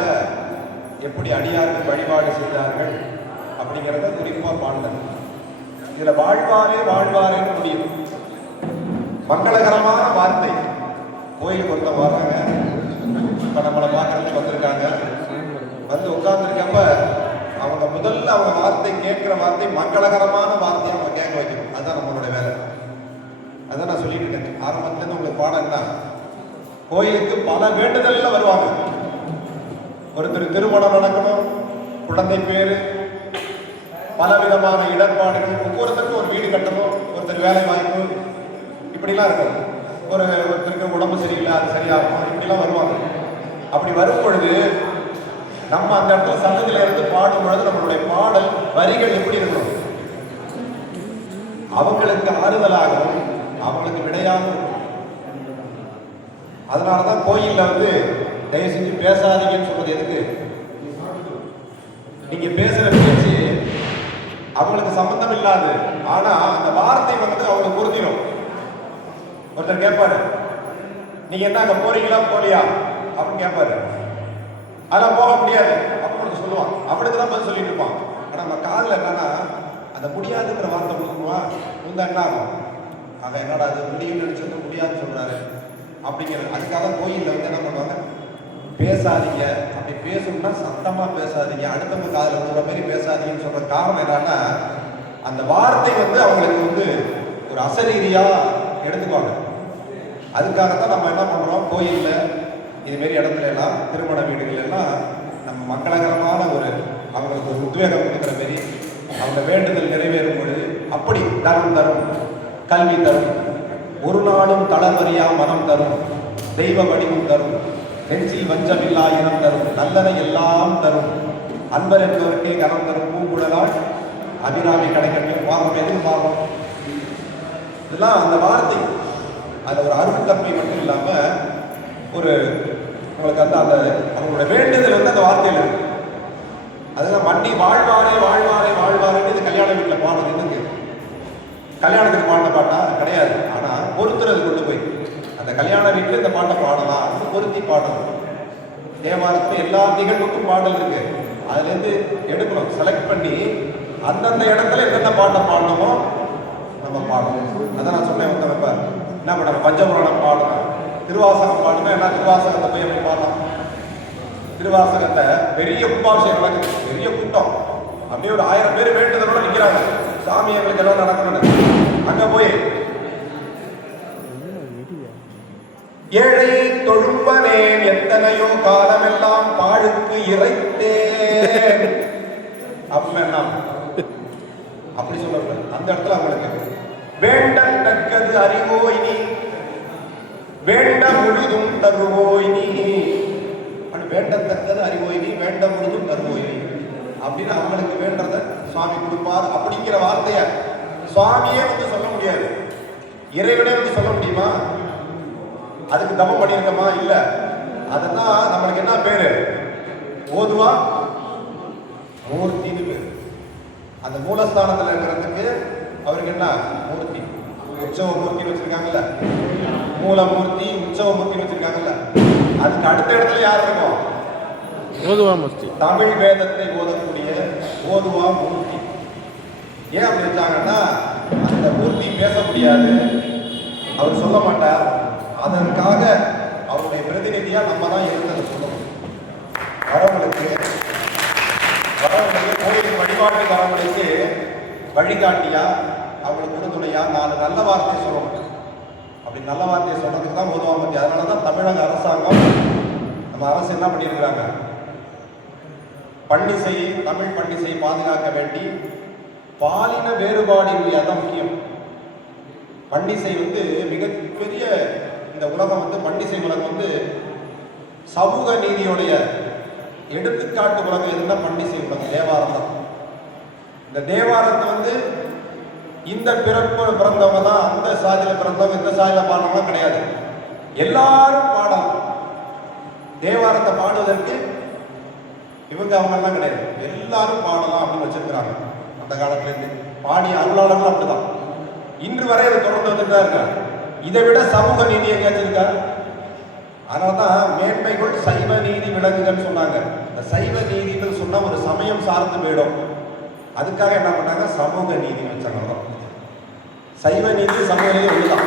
எப்படி அடியார்கள் வழிபாடு செய்தார்கள் அப்படிங்கிறத குறிப்பா பாண்டது. இதுல வாழ்வாரே வாழ்வாரேன்னு முடியும். மங்களகரமான வார்த்தை. கோயிலுக்கு ஒருத்தர் வர்றாங்க, இப்ப நம்மளை பார்க்கறதுக்கு வந்திருக்காங்க, வந்து உட்கார்ந்துருக்கப்ப அவங்க முதல்ல அவங்க வார்த்தை கேட்கிற வார்த்தை மங்களகரமான வார்த்தையை அவங்க கேட்க வைக்கணும். அதுதான் நம்மளோட வேலை. அதான் நான் சொல்லிட்டு இருக்கேன் ஆரம்பத்துல இருந்து உங்களுக்கு பாடம் என்ன, கோயிலுக்கு பல வேண்டுதல்ல வருவாங்க. ஒருத்தர் திருமணம் நடக்கணும், குழந்தை பேரு, பல விதமான இடர்பாடுகள், ஒவ்வொருத்தருக்கும் ஒரு வீடு கட்டணும், ஒருத்தர் வேலை வாய்ப்பு, இப்படிலாம் இருக்கும். ஒருத்தருக்கு உடம்பு சரியில்லை, அது சரியாகும், இப்படிலாம் வருவாங்க. அப்படி வரும் பொழுது நம்ம அந்த இடத்துல சன்னதியில இருந்து பாடும் பொழுது நம்மளுடைய பாடல் வரிகள் எப்படி இருக்கணும், அவங்களுக்கு ஆறுதலாகவும் அவங்களுக்கு விடையாகவும் இருக்கும். அதனாலதான் கோயில்ல வந்து தயவு செஞ்சு பேசாதீங்கன்னு சொல்றது எதுக்கு, நீங்க பேசுற பேச்சு அவங்களுக்கு சம்பந்தம் இல்லாது, ஆனா அந்த வார்த்தை வந்து அவங்க பொருந்திடும். ஒருத்தர் கேட்பாரு, நீங்க என்ன அங்க போறீங்களா போலியா அப்படின்னு கேட்பாரு. அதெல்லாம் போக முடியாது அப்படின்னு சொல்லுவான். அவனுக்கு தான் பதில் சொல்லிட்டு இருப்பான். ஆனா நம்ம காதுல என்னன்னா அந்த முடியாதுங்கிற வார்த்தை கொடுக்குமா இருந்தா என்ன ஆகும், அவன் என்னடா அது முடியும்னு நினைச்சது முடியாதுன்னு சொல்றாரு அப்படிங்கிறது. அதுக்காக கோயில்ல வந்து என்ன பண்ணுவாங்க, பேசாதீங்க, அப்படி பேசணும்னா சத்தமா பேசாதீங்க, அடுத்தவங்க காதுல போற மாதிரி பேசாதீங்கன்னு சொல்ற காரணம் என்னன்னா அந்த வார்த்தை வந்து அவங்களுக்கு வந்து ஒரு அசரீதியா எடுத்துக்குவாங்க. அதுக்காகத்தான் நம்ம என்ன பண்றோம், கோயில்ல இதுமாரி இடத்துல எல்லாம் திருமண வீடுகள் எல்லாம் நம்ம மங்களகரமான ஒரு அவங்களுக்கு ஒரு உத்வேகம் கொடுக்குற மாரி அவங்க வேண்டுதல் நிறைவேறும் பொழுது அப்படி தரம் தரும், கல்வி தரும், ஒரு நாளும் தளர்வறியா மனம் தரும், தெய்வ வடிவம் தரும், நெஞ்சில் வஞ்சமில்லா இனம் தரும், நல்லதை எல்லாம் தரும், அன்பர் என்பவருக்கே கரம் தரும், பூங்குழலால் அபிராமி கிடைக்கட்டும், வாங்க எதுவும் பார்ப்போம். இதெல்லாம் அந்த வார்த்தை அது ஒரு அருள்தன்மை மட்டும் இல்லாம ஒரு உங்களுக்கு அந்த அந்த அவங்களோட வேண்டுதல் வந்து அந்த வார்த்தையில் இருக்கு. அதுதான் மண்ணி வாழ்வாரே வாழ்வாரே வாழ்வாரேன்னு இது கல்யாண வீட்டில் பாடுறது என்னங்க, கல்யாணத்துக்கு பாடின பாட்டா கிடையாது. ஆனா பொறுத்துறது கொண்டு போய் அந்த கல்யாண வீட்டில் இந்த பாட்டை பாடலாம், பொருத்தி பாடணும். தேவாரத்தில் எல்லா நிகழ்வுக்கும் பாடல் இருக்கு, அதுல இருந்து எடுக்கணும், செலக்ட் பண்ணி அந்தந்த இடத்துல எந்தெந்த பாட்டை பாடணுமோ நம்ம பாடணும். அதான் நான் சொன்னேன், ஒருத்தவங்க என்ன பண்ண பஞ்சபுராணம் பாடணும், திருவாசகம் பாடணும், என்ன திருவாசகத்தை போய் எப்படி பாடலாம், திருவாசகத்தை பெரிய கும்பாபிஷேகம் நடக்குது, பெரிய கூட்டம், அப்படியே ஒரு 1000 பேர் வேண்டுதலோட நிற்கிறாங்க, சாமி எங்களுக்கு எல்லாம் நடக்கணும்னு. அங்க போய் ஏழை தொழும்பனேன் எத்தனையோ காலமெல்லாம் பாழுக்கு இறைத்தேன் அப்படின்னா அப்படி சொல்ல அந்த இடத்துல அவங்களுக்கு வேண்டத்தக்கது அறிவோய் நீ, வேண்ட முழுதும் தருவோய் நீ, வேண்டத்தக்கது அறிவோய் நீ, வேண்ட முழுதும் தருவோய் நீ அப்படின்னு அவங்களுக்கு வேண்டத சுவாமி கொடுப்பார். அப்படிங்கிற வார்த்தைய சுவாமியே வந்து சொல்ல முடியாது, இறைவனே வந்து சொல்ல முடியுமா? அதுக்கு தபம் பண்ணியிருக்கமா? இல்ல. அதெல்லாம் நம்மளுக்கு என்ன பேரு, ஓதுவா மூர்த்தின்னு பேரு. அந்த மூலஸ்தானத்துல இருக்கிறதுக்கு அவருக்கு என்ன மூர்த்தி, உற்சவ மூர்த்தின்னு வச்சிருக்காங்கல்ல, மூலமூர்த்தி உற்சவ மூர்த்தின்னு வச்சிருக்காங்கல்ல. அதுக்கு அடுத்த இடத்துல யார் இருக்கும், ஓதுவா மூர்த்தி, தமிழ் வேதத்தை ஓதக்கூடிய ஓதுவா மூர்த்தி. ஏன் அப்படி வச்சாங்கன்னா அந்த மூர்த்தி பேச முடியாது, அவர் சொல்ல மாட்டார். அதற்காக அவருடைய பிரதிநிதியா நம்ம தான் இருந்ததை சொல்லணும். வரவங்களுக்கு கோயில் வழிபாட்டு வரவங்களுக்கு வழிகாட்டியா அவங்களுக்கு உறுதுணையா 4 நல்ல வார்த்தையை சொல்லணும். அப்படி நல்ல வார்த்தையை சொல்றதுக்கு தான் ஓதுவா மூர்த்தி. அதனாலதான் தமிழக அரசாங்கம் நம்ம அரசு என்ன பண்ணியிருக்கிறாங்க, பன்னிசை தமிழ் பன்னிசை பாதுகாக்க வேண்டி பாலின வேறுபாடு இல்லையா தான் முக்கியம். பன்னிசை வந்து மிகப்பெரிய இந்த உலகம் வந்து பன்னிசை உலகம் வந்து சமூக நீதியுடைய எடுத்துக்காட்டு உலகம் எதுனா பன்னிசை உலகம், தேவாரம் தான். இந்த தேவாரத்தை வந்து இந்த பிறந்தவங்க தான், அந்த சாதியில பிறந்தவங்க இந்த சாதியில பாடுறவங்க கிடையாது, எல்லாரும் பாடலாம். தேவாரத்தை பாடுவதற்கு இவங்க அவங்கெல்லாம் கிடையாது, எல்லாரும் பாடலாம் அப்படின்னு வச்சிருக்கிறாங்க. அந்த காலத்துல இருந்து பாடிய அருளாளர்கள் அப்படிதான் இன்று வரை அதை தொடர்ந்து வந்துட்டு தான் இருக்காங்க. இதை விட சமூக நீதி எங்கேயாச்சும் இருக்கா? அதனால தான் மேன்மைகள் சைவ நீதி விலங்குகள்னு சொன்னாங்க. இந்த சைவ நீதின்னு சொன்னால் ஒரு சமயம் சார்ந்து போயிடும். அதுக்காக என்ன பண்ணாங்க, சமூக நீதி வச்சாங்க. சைவ நீதி சமூக நீதி ஒண்ணுதான்.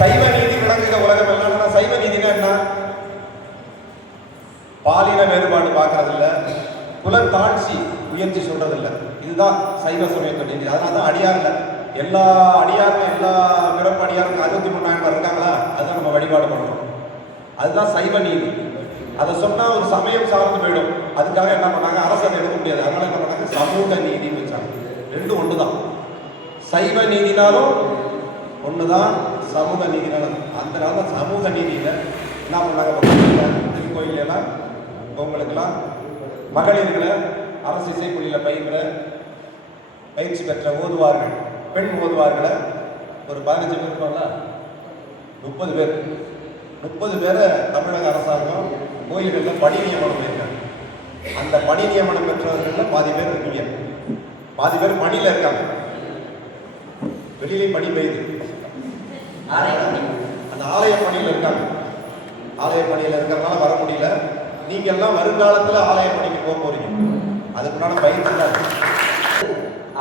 சைவ நீதி விலங்குக உலகம் எல்லாம். சைவ நீதினா என்ன? பாலின வேறுபாடு பார்க்கறதில்ல, குலத்தாட்சி முயற்சி சொல்றதில்லை. இதுதான் சைவ சமயத்தின் நீதி. அதனால தான் அடியார்ல எல்லா அடியாரும் எல்லா பிறப்பு அடியாரும் 63,000 இருக்காங்களா, அதுதான் நம்ம வழிபாடு பண்ணுறோம். அதுதான் சைவ நீதி. அதை சொன்னால் ஒரு சமயம் சார்ந்து போயிடும். அதுக்காக என்ன பண்ணாங்க, அரசு அதை எடுக்க முடியாது. அதனால என்ன பண்ணாங்க, சமூக நீதினு வச்சாங்க. ரெண்டும் ஒன்று தான். சைவ நீதினாலும் ஒன்று தான், சமூக நீதினாலும். அந்த நாள் தான் சமூக நீதியில் என்ன பண்ணாங்க, திருக்கோயிலெல்லாம் உங்களுக்கெல்லாம் மகளிர்களை அரசு இசைக்குழியில் பயிற்சி பெற்ற ஓதுவார்கள், பெண் ஓதுவார்களை ஒரு 15 பேர் இருப்பாங்களா, 30 பேர். 30 பேரை தமிழக அரசாங்கம் கோயில்களில் பணி நியமனம் பண்ணியிருக்காங்க. அந்த பணி நியமனம் பெற்றவர்களில் பாதி பேர் இருக்கீங்க, பாதி பேர் பணியில் இருக்காங்க. வெளியிலே பணி பெய்யுது, அந்த ஆலய பணியில் இருக்காங்க. ஆலய பணியில் இருக்கிறதுனால வர முடியல. நீங்க எல்லாம் வருங்காலத்தில் ஆலய பணிக்கு போக போறீங்க. அதுக்குண்டான பயிற்சி தான்.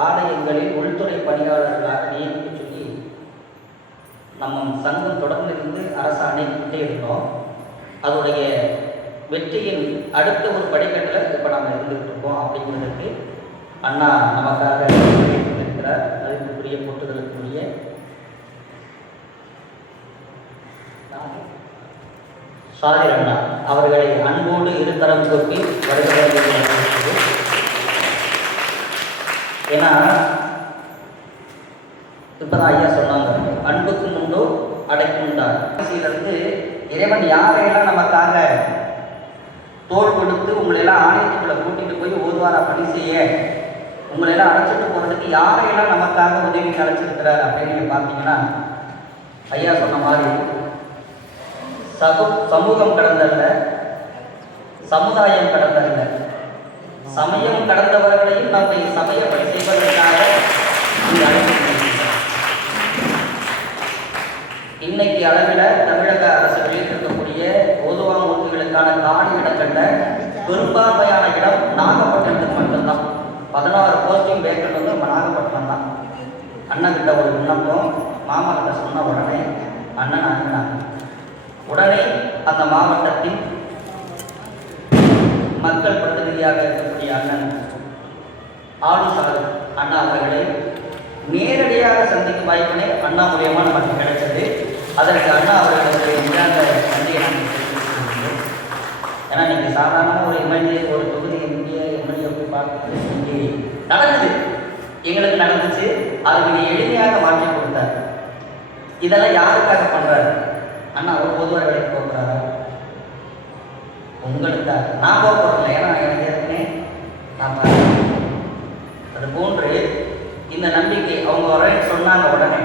ஆலயங்களில் உள்துறை பணியாளர்களாக நியமிக்க சொல்லி நம்ம சங்கம் தொடர்ந்து இருந்து அரசாணைக்கிட்டே இருந்தோம். அதோடைய வெற்றியின் அடுத்த ஒரு படிக்கட்டில் இப்போ நம்ம இருந்துகிட்டு இருக்கோம். அப்படிங்கிறதுக்கு அண்ணா நமக்காக இருக்கிறார். அதுக்குரிய போட்டுதலுக்குரிய சாதிர் அண்ணா அவர்களை அன்போடு இருதரம் கூப்பி வருகிறார்கள். ஏன்னா இப்பதான் ஐயா சொன்னாங்க, அன்புக்கு உண்டோ அடைக்கும் உண்டார். இறைவன் யாரையெல்லாம் நமக்காக தோல் கொடுத்து உங்களையெல்லாம் ஆலயத்துக்குள்ள கூட்டிட்டு போய் ஓதுவாரா பணி செய்ய உங்களையெல்லாம் அழைச்சிட்டு போறதுக்கு யாரையெல்லாம் நமக்காக உதவி அழைச்சிருக்கிறார் அப்படின்னு நீங்க பார்த்தீங்கன்னா, ஐயா சொன்ன மாதிரி சமூகம் கடந்தல்ல, சமுதாயம் கடந்தல்ல, சமயம் கடந்தவர்களையும் நம்மை சமயப்படி செய்வதற்காக இன்னைக்கு அளவில் தமிழக அரசு வெளியிட்டிருக்கக்கூடிய ஓதுவா மூர்த்திகளுக்கான காணி இடங்கள்ல பெரும்பான்மையான இடம் நாகப்பட்டினத்துக்கு மட்டும்தான். 16 போஸ்டிங் வேக்கண்ட் வந்து நம்ம நாகப்பட்டினம் தான். அண்ணன்கிட்ட ஒரு விண்ணப்பம் மாமா கிட்ட சொன்ன உடனே அண்ணன் அனுப்பினாங்க. உடனே அந்த மாவட்டத்தின் மக்கள் பிரதிநிதியாக இருக்கக்கூடிய அண்ணன் ஆளுசார் அண்ணா அவர்களை நேரடியாக சந்திக்கும் வாய்ப்பினை அண்ணா மூலியமாக நமக்கு கிடைச்சது. அதற்கு அண்ணா அவர்களுக்கு இந்தாங்க நன்றியை நாங்கள் தெரிவித்துக்கொள்கிறோம். ஏன்னா நீங்கள் சாதாரணமாக ஒரு எம்எல்ஏ ஒரு தொகுதி எம்எல்ஏ போய் பார்க்குறது இங்கே நடந்தது, எங்களுக்கு நடந்துச்சு. அதுக்கு எளிமையாக மாற்றி கொடுத்தார். இதெல்லாம் யாருக்காக பண்ணுறாரு? அண்ணா அவர் பொதுவாக வேலைக்கு போகிறாரா? உங்களுக்காக. நான் போக போகிறதில்ல, ஏன்னா எனக்கு ஏற்கனவே நான் அது போன்று இந்த நம்பிக்கை அவங்க வரேன்னு சொன்னாங்க. உடனே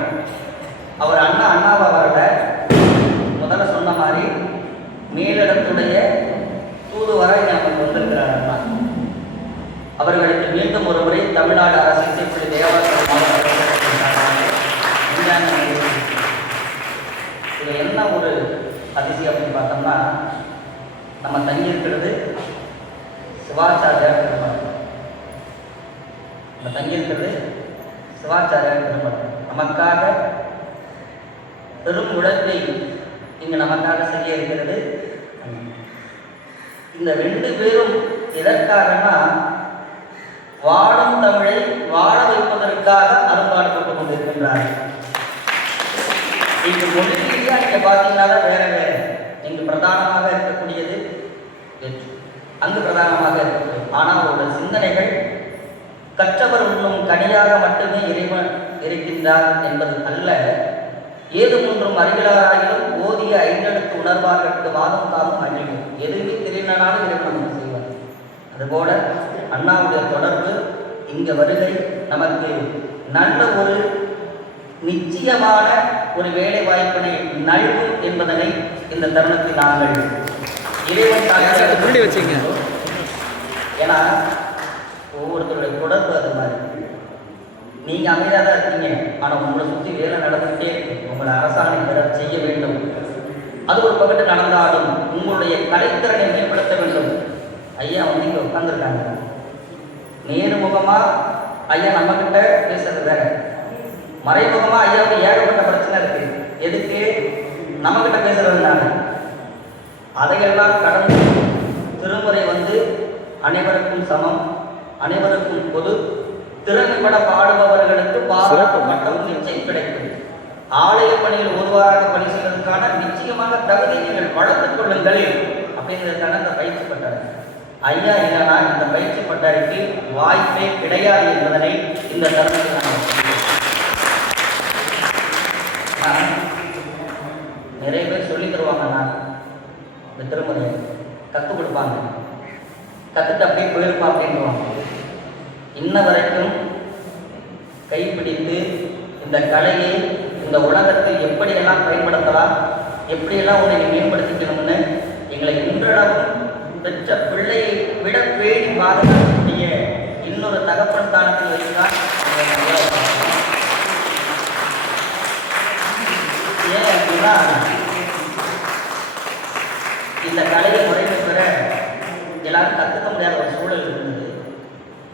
அவர் அண்ணாவை வரல, முதல்ல சொன்ன மாதிரி மேலிடத்துடைய தூதுவராக நமக்கு வந்திருக்கிறார் அண்ணா. அவர்களுக்கு மீண்டும் ஒரு முறை தமிழ்நாடு அரசு இசைக்குழு தேவாலயம் இது என்ன ஒரு அதிசயம் அப்படின்னு பார்த்தோம்னா, நம்ம தங்கியிருக்கிறது சிவாச்சாரியார் திருமணம். நம்ம தங்கியிருக்கிறது சிவாச்சாரியார் திருமணம். நமக்காக பெரும் உழைப்பை இங்கு நமக்காக செய்ய இருக்கிறது. இந்த 2 பேரும் எதற்காகனா, வாழும் தமிழை வாழ வைப்பதற்காக அரும்பாடுபட்டு கொண்டிருக்கின்றார்கள். இங்கு மொழி ரீதியாக நீங்க பார்த்தீங்கன்னா வேற வேற. இங்கு பிரதானமாக இருக்கக்கூடியது அங்கு பிரதானமாக இருக்கக்கூடியது. ஆனால் அவரோட சிந்தனைகள் கற்றவர் உண்ணும் கனியாக மட்டுமே இறைவன் இருக்கின்றார் என்பது அல்ல. ஏது ஒன்றும் அறிவிலாராயிலும் ஓதிய 5 எழுத்து உணர்வார்களுக்கு வாதம் தாமும் அழியும். எதுவுமே தெரியலனாலும் இறைவன் செய்வார். அதுபோல அண்ணாவுடைய தொடர்பு, இங்க வருகை நமக்கு நல்ல ஒரு நிச்சயமான ஒரு வேலை வாய்ப்பினை நல்கும் என்பதனை இந்த தருணத்தில் நாங்கள் இறைவன் தாயாக வச்சுங்க. ஏன்னா ஒவ்வொருத்தருடைய தொடர்பு அது மாதிரி. நீங்க அமைதியாக தான் இருக்கீங்க, ஆனால் உங்களை சுற்றி வேலை நடந்துகிட்டே இருக்கு. உங்களை அரசாணை பெற செய்ய வேண்டும். அது ஒரு பக்கத்து நடந்தாலும் உங்களுடைய கலைத்திறனை மேம்படுத்த வேண்டும். ஐயா வந்து இங்கே உட்காந்துருக்காங்க, நேர்முகமா ஐயா நம்ம கிட்ட பேசுறது வேற, மறைமுகமா ஐயாவுக்கு ஏகப்பட்ட பிரச்சனை இருக்கு. எதுக்கு? நம்ம கிட்ட பேசுறதுனால. அதையெல்லாம் கடந்து திருமுறை வந்து அனைவருக்கும் சமம், அனைவருக்கும் பொது, திறமைப்பட பாடுபவர்களுக்கு பாராட்டு மற்றும் நிச்சயம் கிடைக்கும். ஆலய பணியில் ஒருவாராக பணி செய்வதற்கான நிச்சயமாக தகுதியை நீங்கள் வளர்த்துக் கொள்ளுங்கள் அப்படிங்கிறதுக்கான இந்த பயிற்சி பட்டாரு. ஐயா இல்லைனா இந்த பயிற்சி பட்டாருக்கு வாய்ப்பே கிடையாது என்பதனை இந்த தருணத்தில் நான் நிறைய பேர் சொல்லி தருவாங்க. நான் இந்த திருமுறையை கற்றுக் கொடுப்பாங்க, கற்றுட்டு அப்படியே போயிருப்பா அப்படின்வாங்க. இன்ன வரைக்கும் கைப்பிடித்து இந்த கலையை இந்த உலகத்தில் எப்படியெல்லாம் பயன்படுத்தலாம், எப்படியெல்லாம் உன்னை மேம்படுத்திக்கணும்னு எங்களை இன்றளவும் பெற்ற பிள்ளையை விட பேணி பாதுகாக்கக்கூடிய இன்னொரு தகப்பன் ஸ்தானத்தில் வைத்தால் ஏன் அப்படின்னா இந்த கலையை முறைமை பெற எல்லாரும் கற்றுக்க முடியாத ஒரு சூழல் இருந்தது.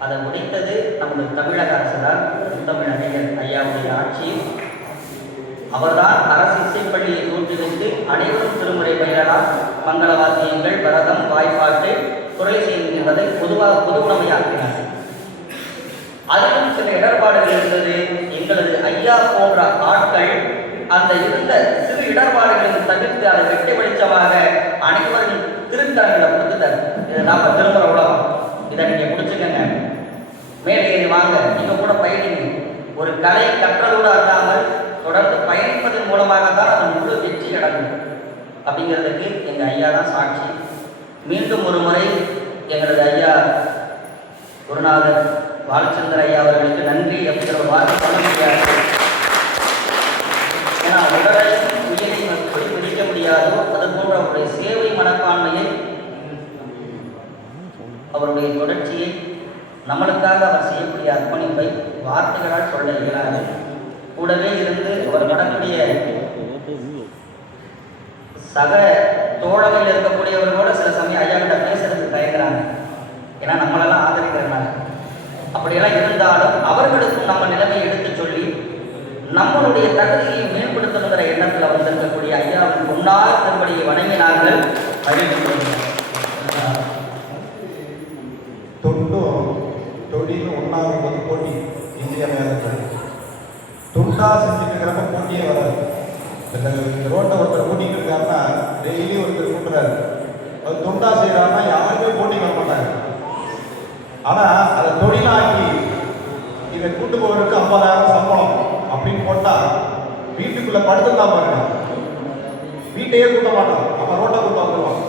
அதை முடித்தது நமது தமிழக அரசு தான். தமிழ் நடிகர் ஐயாவுடைய ஆட்சி. அவர்தான் அரசு இசைப்பள்ளியை தோற்றுவித்து அனைவரும் திருமுறை பயிரலாம், மங்கள வாத்தியங்கள், பரதம், வாய்ப்பாட்டு, குறை செய்கின்றதை பொதுவுடைமையாக்கினார். அதிலும் சில இடர்பாடுகள் இருந்தது. எங்களது ஐயா போன்ற ஆட்கள் அந்த இருந்த சிறு இடர்பாடுகளையும் தவிர்த்து அதை வெட்டி வெளிச்சமாக அனைவரும் திருத்தரங்களை கொடுத்துட்டார். இது நாம திருமுறை உலகம், இதை நீங்க முடிச்சுக்கங்க, மேலே ஏறி வாங்க, நீங்க கூட பயணிங்க. ஒரு கலை கற்றலோடு அல்லாமல் தொடர்ந்து பயணிப்பதன் மூலமாக தான் அது முழு வெற்றி அடையும் அப்படிங்கிறதுக்கு எங்கள் ஐயா தான் சாட்சி. மீண்டும் ஒரு முறை எங்களது ஐயா குருநாதர் பாலச்சந்திர ஐயா அவர்களுக்கு நன்றி அப்படிங்கிற ஒரு வார்த்தை சொல்ல முடியாது. ஏன்னா உடலையும் உயிரையும் எப்படி பிடிக்க முடியாதோ அது போன்ற அவருடைய சேவை மனப்பான்மையை, அவருடைய தொடர்ச்சியை, நம்மளுக்காக அவர் செய்யக்கூடிய அர்ப்பணிப்பை வார்த்தைகளால் சொல்ல இயலாது. கூடவே இருந்து அவர் நடக்கூடிய சக தோழமையில் இருக்கக்கூடியவர்களோட சில சமயம் ஐயா கிட்ட பேசுறதுக்கு தயங்குறாங்க. ஏன்னா நம்மளெல்லாம் ஆதரிக்கிறனால. அப்படியெல்லாம் இருந்தாலும் அவர்களுக்கும் நம்ம நிலைமையை எடுத்து சொல்லி நம்மளுடைய தகுதியை மேம்படுத்தணுங்கிற எண்ணத்தில் வந்திருக்கக்கூடிய ஐயாவின் முன்னாள் திருப்படியை வணங்கினார்கள். தொண்டும் தொழிலும் ஒன்றாகும் போட்டி இந்தியாவில் துண்டா செஞ்சுட்டு இருக்கிறப்ப போட்டியே வராது. இந்த ரோட்டை ஒருத்தர் கூட்டிகிட்டு இருக்காருன்னா டெய்லி ஒருத்தர் கூட்டுறாரு, அவர் துண்டா செய்கிறாருன்னா யாருமே போட்டி வர மாட்டாங்க. ஆனால் அதை தொழிலாக்கி இதை கூட்டு போவதற்கு 50,000 சம்பளம் அப்படின்னு போட்டால் வீட்டுக்குள்ளே படுத்துதான் பாருங்க, வீட்டையே கூட்ட மாட்டான், அவன் ரோட்டை கூட்ட வந்துடுவான்.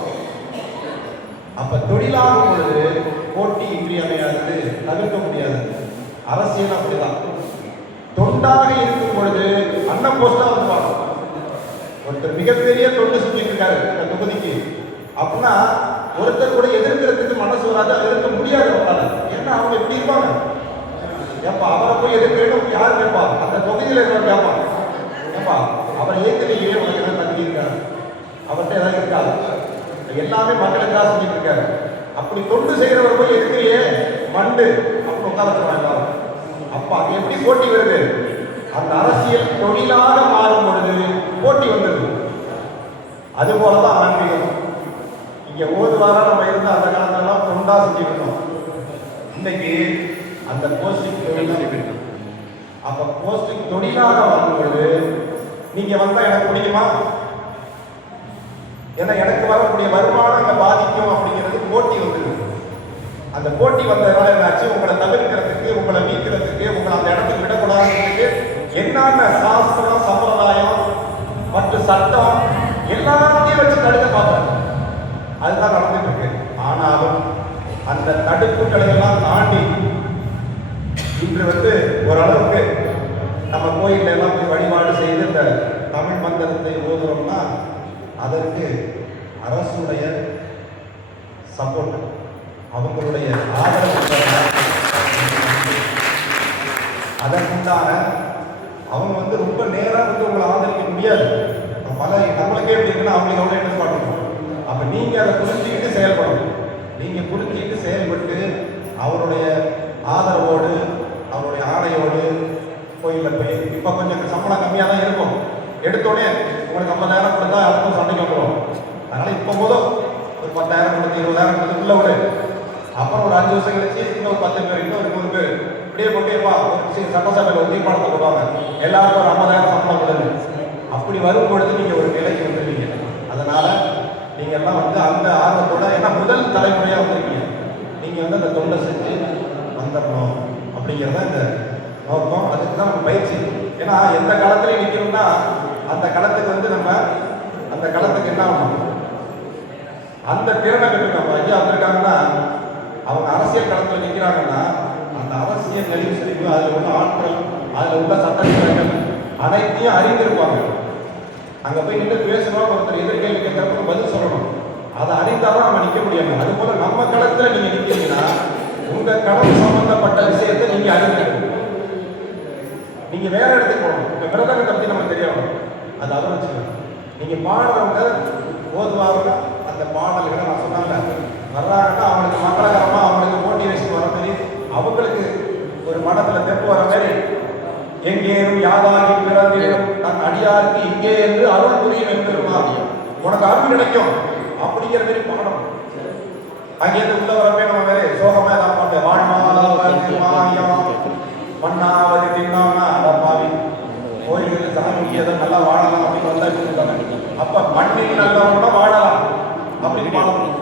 அப்போ தொழிலாகும் பொழுது போட்டி இன்றியமையாதது, தவிர்க்க முடியாது. அரசியல் அப்படிதான். தொண்டாக இருக்கும் பொழுது அண்ணன் போஸ்டா வந்துருவாங்க. ஒருத்தர் மிகப்பெரிய தொண்டு செஞ்சுட்டு இருக்காரு இந்த தொகுதிக்கு அப்படின்னா ஒருத்தர் கூட எதிர்க்கிறதுக்கு மனசு வராது, எதிர்க்க முடியாது அவங்களால. ஏன்னா அவங்க எப்படி இருப்பாங்க, ஏப்பா அவரை போய் எதிர்க்கணும் யார் கேட்பா? அந்த தொகுதியில் இருக்கிறவங்க கேட்பாங்க, ஏப்பா அவரை ஏற்கனவே உனக்கு என்ன தகுதி இருக்காரு, அவர்கிட்ட ஏதாவது இருக்காது, எல்லாமே மக்களுக்காக செஞ்சுட்டு இருக்காரு. அப்படி தொண்டு செய்கிறவர் போய் எதிர்க்கிறியே மண்டு அப்படின்னு உட்கார வச்சுருவாங்க. அப்ப அது எப்படி போட்டி வருது? அந்த அரசியல் தொழிலாக மாறும் பொழுது போட்டி வந்தது. அது போலதான் ஆன்மீகம். இங்க ஓதுவாரா நம்ம இருந்த அந்த காலத்தெல்லாம் தொண்டா செஞ்சுக்கணும். இன்னைக்கு அந்த போஸ்டிங் தொழில், அப்ப போஸ்டிங் தொழிலாக மாறும் பொழுது நீங்க வந்தா எனக்கு முடியுமா, ஏன்னா எனக்கு வரக்கூடிய வருமானம் இங்க பாதிக்கும் அப்படிங்கிறது போட்டி வந்தது. அந்த போட்டி வந்ததுனால என்னாச்சு, உங்களை தவிர்க்கிறதுக்கு, உங்களை நீக்கிறதுக்கு, உங்களை அந்த இடத்துக்கு விடக்கூடாதுக்கு என்னென்ன சாஸ்திரம், சம்பிரதாயம் மற்றும் சட்டம் எல்லாத்தையும் வச்சு தடுக்க பார்த்தாங்க. அதுதான் நடந்துட்டு இருக்கு. ஆனாலும் அந்த தடுப்புகளை எல்லாம் தாண்டி இன்று ஓரளவுக்கு நம்ம கோயில்ல எல்லாம் போய் வழிபாடு செய்து இந்த தமிழ் மந்திரத்தை ஓதுறோம்னா அதற்கு அரசுடைய சப்போர்ட், அவங்களுடைய ஆதரவு, அதற்குண்டான அவங்க ரொம்ப நேரம் உங்களை ஆதரிக்க முடியாது. பல நம்மளுக்கே எப்படி இருக்குன்னா அவங்களுக்கு எவ்வளோ எதிர்பார்க்கணும். அப்போ நீங்கள் அதை புரிஞ்சுக்கிட்டு செயல்படணும். நீங்கள் புரிஞ்சுக்கிட்டு செயல்பட்டு அவருடைய ஆதரவோடு அவருடைய ஆணையோடு கோயிலில் போய் இப்போ கொஞ்சம் சம்பளம் கம்மியாக தான் இருக்கும். எடுத்தோடனே உங்களுக்கு 50,000 கொடுத்தா அதுக்கும் சண்டைக்கு வந்துடும். அதனால் இப்போ போதும் ஒரு 10,000 கொடுத்து 20,000 கொடுத்துக்குள்ள விடு. அப்புறம் ஒரு 5 வருஷம் கழிச்சு இன்னொரு 10 பேர் இன்னொரு 100 பேர் இப்படியே போட்டேப்பா ஒரு சட்டசபையில் ஒரு தீர்மானத்தை போடுவாங்க, எல்லாருக்கும் ஒரு 50,000 சம்பளம் கொடுங்க. அப்படி வரும் பொழுது நீங்கள் ஒரு நிலைக்கு வந்துருவீங்க. அதனால் நீங்கள் எல்லாம் வந்து அந்த ஆர்வத்தோட, ஏன்னா முதல் தலைமுறையாக வந்திருக்கீங்க, நீங்கள் வந்து அந்த தொண்டை செஞ்சு வந்துடணும் அப்படிங்கிறத இந்த நோக்கம். அதுக்கு தான் நம்ம பயிற்சி. ஏன்னா எந்த களத்துலையும் நிற்கணும்னா அந்த களத்துக்கு வந்து நம்ம அந்த களத்துக்கு என்ன ஆகணும், அந்த திறனை கற்றுக்கணும். ஐயா வந்திருக்காங்கன்னா அவங்க அரசியல் களத்தில் நிற்கிறாங்கன்னா அந்த அரசியல் நெளிவு செறிவு, அதில் உள்ள ஆட்கள், அதில் உள்ள சட்டத்திட்டங்கள் அனைத்தையும் அறிந்திருப்பாங்க. அங்கே போய் நின்று பேசணும், ஒருத்தர் எதிர்கேள்வி கேட்கறப்ப பதில் சொல்லணும். அதை அறிந்தாலும் நம்ம நிற்க முடியாது. அதுபோல் நம்ம களத்தில் நீங்கள் நிற்கிறீங்கன்னா உங்கள் களம் சம்பந்தப்பட்ட விஷயத்தை நீங்கள் அறிந்திருக்கணும். நீங்கள் வேற இடத்துக்கு போகணும். இப்போ மிருதங்கத்தை பற்றி நமக்கு தெரியணும், அது அதை வச்சுக்கணும். நீங்கள் பாடுறவங்க ஓதுவாங்க, அந்த பாடல்களை நான் சொன்னாங்க வர்றாங்கன்னா அவங்களுக்கு மங்களகரமாக அவங்களுக்கு மோட்டிவேஷன் வர மாதிரி, அவங்களுக்கு ஒரு மனத்தில் தெப்பு வர மாதிரி, எங்கேயும் யாதாகி பிறந்திடும் தன் அடியாருக்கு இங்கே என்று அருள் புரியும் என்று உனக்கு அருள் கிடைக்கும் அப்படிங்கிற மாதிரி பாடணும். அங்கேருந்து உள்ள வரப்பே நம்ம வேற சோகமா ஏதாவது பாட்டு வாழ்மாயம் மண்ணாவது தின்னோம்னா அடப்பாவி கோயில்கள் சாமி எதை நல்லா வாழலாம் அப்படின்னு வந்தா சொல்லுவாங்க. அப்ப மண்ணில் நல்லவங்க வாழலாம் அப்படின்னு பாடணும்.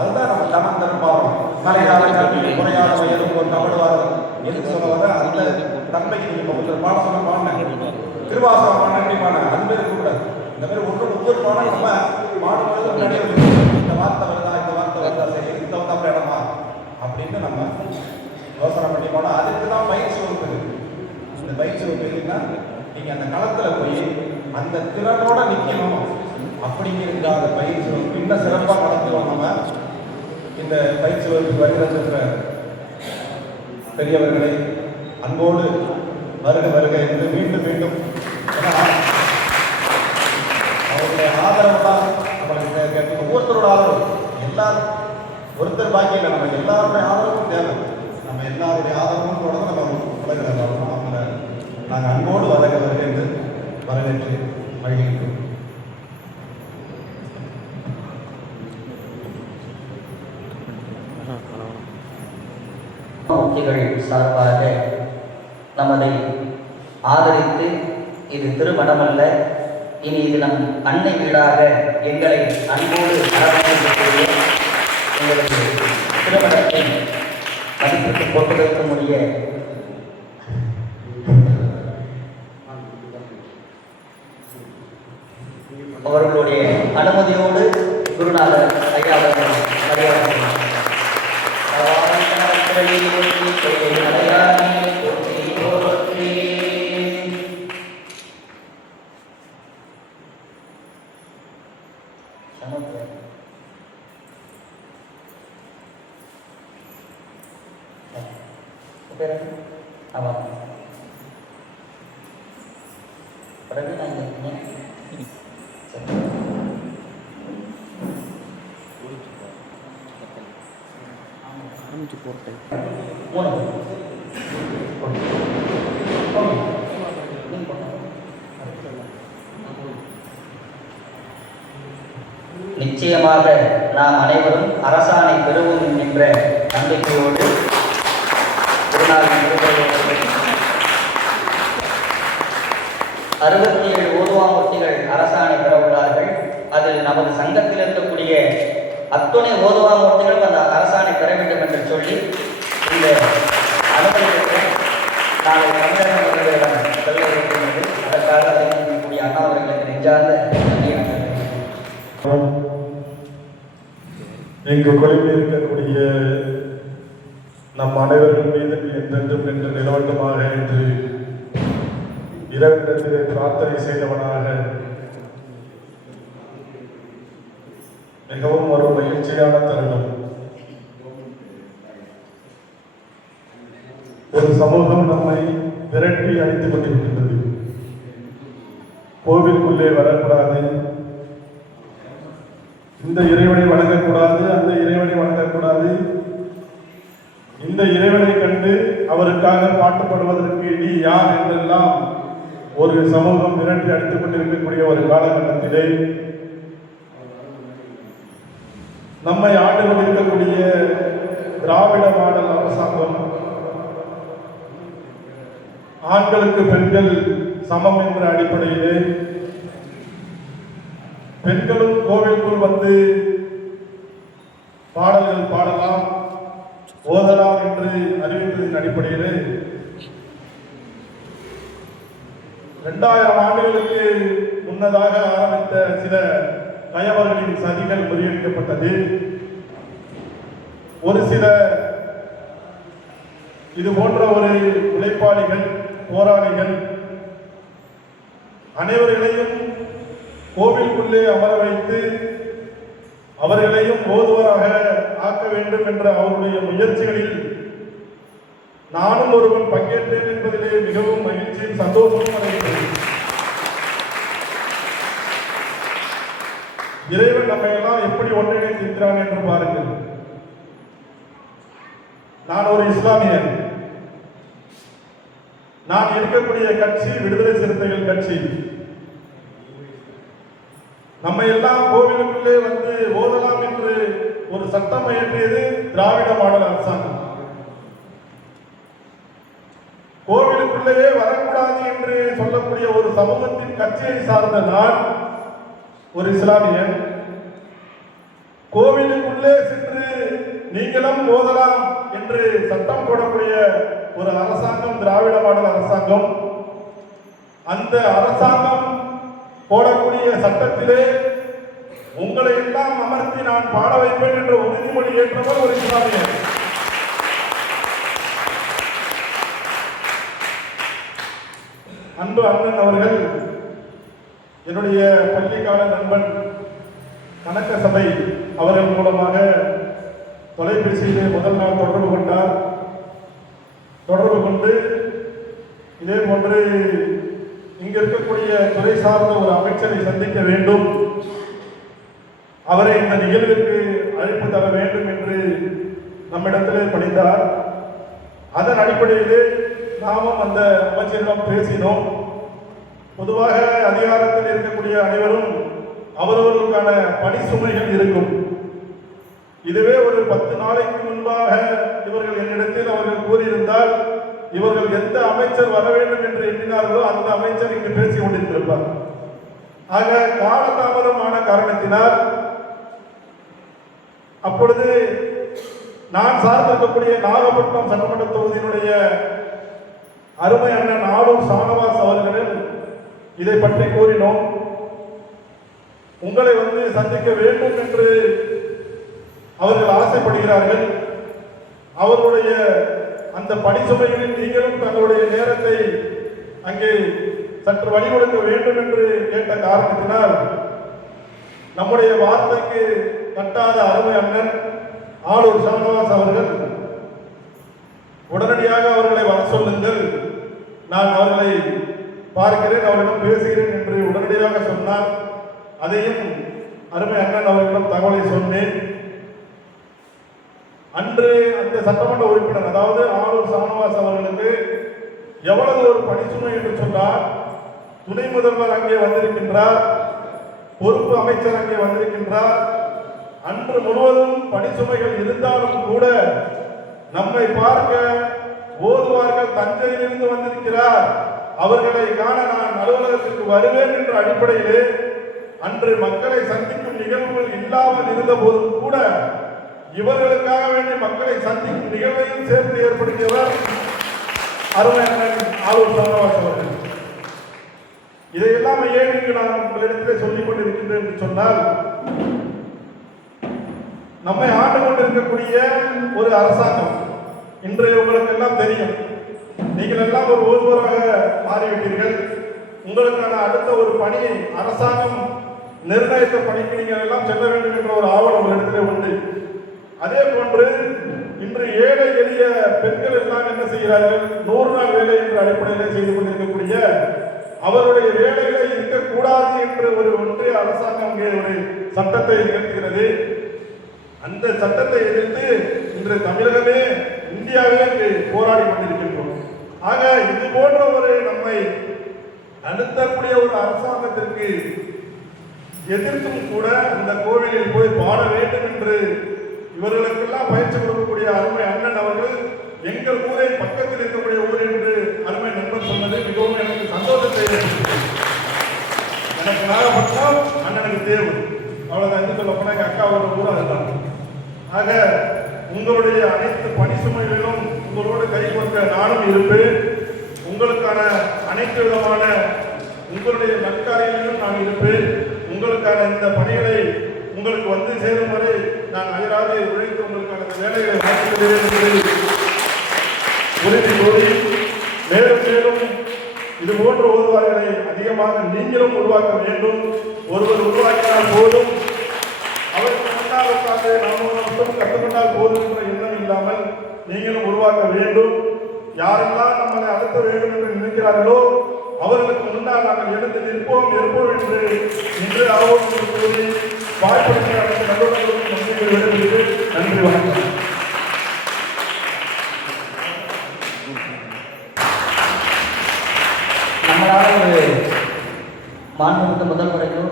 அதுதான் நம்ம தமந்தன் பாவம். மலையாள கல்வி குறையாத வயதும் ஒரு தமிழ்வாரம் எதுக்கு சொல்ல வர அந்த தன்மைக்கு நீங்க ஒருத்தர் பாடம் சொன்ன பாடினேன், திருவாசகம் பாடினேன் பாடினேன், அது மாதிரி இருக்கக்கூடாது. இந்த மாதிரி ஒவ்வொரு பாடம் நம்ம பாடும்போது முன்னாடியே இந்த வார்த்தை வருதா, இந்த வார்த்தை வருதா, சரி இந்த வந்தா இடமா அப்படின்னு நம்ம யோசனை பண்ணி போனால் அதுக்கு தான் பயிற்சி வகுப்பு. இந்த பயிற்சி வகுப்பு எதுன்னா நீங்கள் அந்த களத்தில் போய் அந்த திறனோட நிற்கணும் அப்படிங்கிறதுக்காக பயிற்சி வகுப்பு இன்னும் சிறப்பாக நடத்துவோம். நம்ம இந்த பயிற்சி வகுப்பு வருகிற பெரியவர்களை அன்போடு வருக வருக என்று மீண்டும் மீண்டும், ஏன்னா அவருடைய ஆதரவு தான் நம்மளுக்கு ஒவ்வொருத்தரோட ஆதரவு. எல்லாரும் ஒருத்தர் பாக்கி இல்லை, நம்ம எல்லாருடைய ஆதரவும் தேவை. நம்ம எல்லாருடைய ஆதரவும் தொடர்ந்து நம்ம உலகில் வரணும். அவங்கள நாங்கள் அன்போடு வருக வருக என்று வரவேற்று மகிழ்கிறோம். மூர்த்திகள் சார்பாக நமதை ஆதரித்து, இது திருமணமல்ல, இனி இது நம் அன்னை வீடாக எங்களை அன்போடு அரவணைக்கக்கூடிய எங்களுக்கு திருமணத்தை மதிப்பிட்டு போட்டு வைக்க முடிய அவர்களுடைய அனுமதியோடு குருநாதர் ஐயா அவர்கள் மரியாதை நிச்சயமாக நாம் அனைவரும் அரசாணை பெறுவோம் என்கின்ற நம்பிக்கையோடு குருநாதர் 67 ஓதுவாமூர்த்திகள் அரசாணை பெற உள்ளார்கள். அதில் நமது சங்கத்தில் இருக்கக்கூடிய அத்துணை ஓதுவாமூர்த்திகளும் அந்த அரசாணை பெற வேண்டும் என்று சொல்லி இந்த அனுமதிக்கு நாளை தமிழக முதல்வரிடம் செல்ல இருக்கின்றது. அதற்காக அறிவிக்கக்கூடிய அண்ணா அவர்களுக்கு நெஞ்சார்ந்த இங்கு கொழும்பி இருக்கக்கூடிய நம் அனைவர்கள் மீது என்றென்றும் என்று நிலவட்டமாக என்று இறைவனிடத்திலே பிரார்த்தனை செய்தவனாக மிகவும் ஒரு மகிழ்ச்சியான தருணம். ஒரு சமூகம் நம்மை விரட்டி அடித்துக் கொண்டிருக்கின்றது. கோவிலுக்குள்ளே வரக்கூடாது, இந்த இறைவனை வணங்கக்கூடாது, அந்த இறைவனை வணங்கக்கூடாது, இந்த இறைவனை கண்டு அவருக்காக பாட்டுப்படுவதற்கு நீ யார் என்றெல்லாம் ஒரு சமூகம் மிரட்டி அடித்துக் கொண்டிருக்கக்கூடிய ஒரு காலகட்டத்திலே நம்மை ஆண்டு கொண்டிருக்கக்கூடிய திராவிட மாடல் அரசாங்கம் ஆண்களுக்கு பெண்கள் சமம் என்ற அடிப்படையிலே பெண்களும் கோவிலுக்குள் வந்து பாடல்கள் பாடலாம், ஓதலாம் என்று அறிவித்ததின் அடிப்படையிலே 2000 ஆண்டுகளுக்கு முன்னதாக ஆரம்பித்த சில கயவர்களின் சதிகள் முறியடிக்கப்பட்டது. ஒரு சில இது போன்ற ஒரு உழைப்பாளிகள், போராளிகள் அனைவர்களையும் கோவிலுக்குள்ளே அமர வைத்து அவர்களையும் ஓதுவராக ஆக்க வேண்டும் என்ற அவருடைய முயற்சிகளில் நானும் ஒருவன் பங்கேற்றேன் என்பதிலே மிகவும் மகிழ்ச்சியும் சந்தோஷமும் அடைகிறேன். இறைவன் நம்மை எல்லாம் எப்படி ஒன்றிணைத்திருக்கிறான் என்று பாருங்கள். நான் ஒரு இஸ்லாமியன். நான் இருக்கக்கூடிய கட்சி விடுதலை சிறுத்தைகள் கட்சி. நம்மை எல்லாம் கோவிலுக்குள்ளே வந்து ஓதலாம் என்று ஒரு சட்டம் இயற்றியது திராவிட மாடல் அரசாங்கம். கோவிலுக்குள்ளேயே வரக்கூடாது என்று சொல்லக்கூடிய ஒரு சமூகத்தின் கட்சியை சார்ந்த நான் ஒரு இஸ்லாமியன். கோவிலுக்குள்ளே சென்று நீங்களும் ஓதலாம் என்று சட்டம் போடக்கூடிய ஒரு அரசாங்கம் திராவிட மாடல் அரசாங்கம். அந்த அரசாங்கம் போடக்கூடிய சட்டத்திலே உங்களை எல்லாம் அமர்த்தி நான் பாட வைப்பேன் என்ற உறுதிமொழி ஏற்றவர் ஒரு இஸ்லாமியர். அன்பு அண்ணன் அவர்கள் என்னுடைய பள்ளிக்கால நண்பன் கணக்க சபை அவர்கள் மூலமாக தொலைபேசியிலே முதல் நாள் தொடர்பு கொண்டார். தொடர்பு கொண்டு இதே போன்று இங்க இருக்கக்கூடிய துறை சார்ந்த ஒரு அமைச்சரை சந்திக்க வேண்டும், அவரை இந்த நிகழ்விற்கு அழைப்பு தர வேண்டும் என்று நம்மிடத்திலே பணித்தார். அதன் அடிப்படையிலே நாமும் அந்த அமைச்சரிடம் பேசினோம். பொதுவாக அதிகாரத்தில் இருக்கக்கூடிய அனைவரும் அவரவர்களுக்கான பணி சுமைகள் இருக்கும். இதுவே ஒரு 10 நாளைக்கு முன்பாக இவர்கள் என்னிடத்தில் அவர்கள் கூறியிருந்தால் இவர்கள் எந்த அமைச்சர் வர வேண்டும் என்று எண்ணினார்களோ அந்த அமைச்சர் இங்கு பேசிக் கொண்டிருந்திருப்பார். ஆக காலதாமதமான காரணத்தினால் அப்பொழுது நான் சார்ந்திருக்கக்கூடிய நாகப்பட்டினம் சட்டமன்ற தொகுதியினுடைய அருமை அண்ணன் ஆளூர் சானவாஸ் அவர்களிடம் இதை பற்றி கூறினோம். உங்களை வந்து சந்திக்க வேண்டும் என்று அவர்கள் ஆசைப்படுகிறார்கள். அவர்களுடைய அந்த பணி சுமைகளில் நீங்களும் தங்களுடைய நேரத்தை அங்கே சற்று வழி கொடுக்க வேண்டும் என்று கேட்ட காரணத்தினால் நம்முடைய வார்த்தைக்கு கட்டாத அருமை அண்ணன் ஆளூர் சானவாஸ் அவர்கள் உடனடியாக அவர்களை வர சொல்லுங்கள், நான் அவர்களை பார்க்கிறேன், அவரிடம் பேசுகிறேன் என்று உடனடியாக சொன்னார். அதையும் அருமை அண்ணன் அவர்களிடம் தகவலை சொன்னேன். அன்று அந்த சட்டமன்ற உறுப்பினர் அதாவது ஆளூர் சானவாஸ் அவர்களுக்கு எவ்வளவு ஒரு பணிச்சுமை என்று சொன்னார். துணை முதல்வர் அங்கே வந்திருக்கின்றார், பொறுப்பு அமைச்சர் அங்கே வந்திருக்கின்றார். அன்று முழுவதும் பணிச்சுமைகள் இருந்தாலும் கூட நம்மை பார்க்க ஓதுவார்கள் தஞ்சையிலிருந்து வந்திருக்கிறார், அவர்களை காண நான் அலுவலகத்திற்கு வருவேன் என்ற அடிப்படையிலே அன்று மக்களை சந்திக்கும் நிகழ்வுகள் இல்லாமல் இருந்த போதும் கூட இவர்களுக்காக வேண்டிய மக்களை சந்திக்கும் நிகழ்வையும் சேர்த்து ஏற்படுத்தியவர் அருமை அண்ணன் ஆளூர் சானவாஸ் அவர்கள். இதையெல்லாம் ஏன் இங்கு நான் உங்களிடத்திலே சொல்லிக் கொண்டிருக்கின்றேன் என்று சொன்னால், நம்மை ஆண்டு கொண்டிருக்கக்கூடிய ஒரு அரசாங்கம் இன்று உங்களுக்கு எல்லாம் தெரியும். நீங்கள் எல்லாம் ஒரு ஓதுவராக மாறிவிட்டீர்கள். உங்களுக்கான அடுத்த ஒரு பணி அரசாங்கம் நிர்ணயித்த பணிக்கு நீங்கள் எல்லாம் செல்ல வேண்டும் என்ற ஒரு ஆவணம் உங்களிடத்திலே உண்டு. அதே போன்று இன்று ஏழை எளிய பெண்கள் எல்லாம் என்ன செய்கிறார்கள், 100 நாள் வேலை என்ற அடிப்படையில் செய்து கொண்டிருக்கக்கூடிய அவருடைய வேலைகளை இருக்கக்கூடாது என்று ஒரு ஒன்றிய அரசாங்கம் அங்கே ஒரு சட்டத்தை இயற்றுகிறது. அந்த சட்டத்தை எதிர்த்து இன்று தமிழகமே இந்தியாவே அங்கு போராடி கொண்டிருக்கின்றோம். ஆக இது போன்ற ஒரு நம்மை அழுத்தக்கூடிய ஒரு அரசாங்கத்திற்கு எதிர்த்தும் கூட அந்த கோவிலில் போய் பாட வேண்டும் என்று இவர்களுக்கெல்லாம் பயிற்சி கொடுக்கக்கூடிய அருமை அண்ணன் அவர்கள் எங்கள் ஊரை பக்கத்தில் இருக்கக்கூடிய ஊர் என்று அருமை நண்பர் சொன்னது மிகவும் எனக்கு சந்தோஷத்தை ஏற்படுத்தியது. எனக்கு நாகப்பட்டினம், அண்ணனுக்கு தேவை, அவ்வளவுதான். என்று சொல்ல போனா எங்க அக்காவோட ஊர் அதுதான். ஆக உங்களுடைய அனைத்து பணி சுமைகளிலும் உங்களோடு கை கொடுக்க நானும் இருப்பேன். உங்களுக்கான அனைத்து விதமான உங்களுடைய நற்காரியங்களிலும் நான் இருப்பேன். உங்களுக்கான இந்த பணிகளை உங்களுக்கு வந்து சேரும் வரை நான் அயராது உழைத்து உங்களுக்கான இந்த வேலைகளை மாற்றிக்கொள்கிறேன் என்று உறுதி கூறி, மேலும் மேலும் இது போன்ற ஓதுவார்களை அதிகமாக நீங்களும் உருவாக்க வேண்டும். ஒருவர் உருவாக்கினால் போதும், அவருக்கு முன்னால் உட்கார்ந்து நாமும் மட்டும் கற்றுக்கொண்டால் போதும் என்ற எண்ணம் இல்லாமல் நீங்களும் உருவாக்க வேண்டும். யாரெல்லாம் நம்மளை அழுத்த வேண்டும் என்று நினைக்கிறார்களோ அவர்களுக்கு முன்னால் நாங்கள் எழுந்து நிற்போம் இருப்போம் என்று இன்று ஆவோம் என்று கூறி வாய்ப்படுத்த அனைத்து நல்லவர்களுக்கும் நன்றிகளை விடுகிறது. நன்றி, வணக்கம். நம்மளால் ஒரு மாண்புமிக்க முதல்வரையோ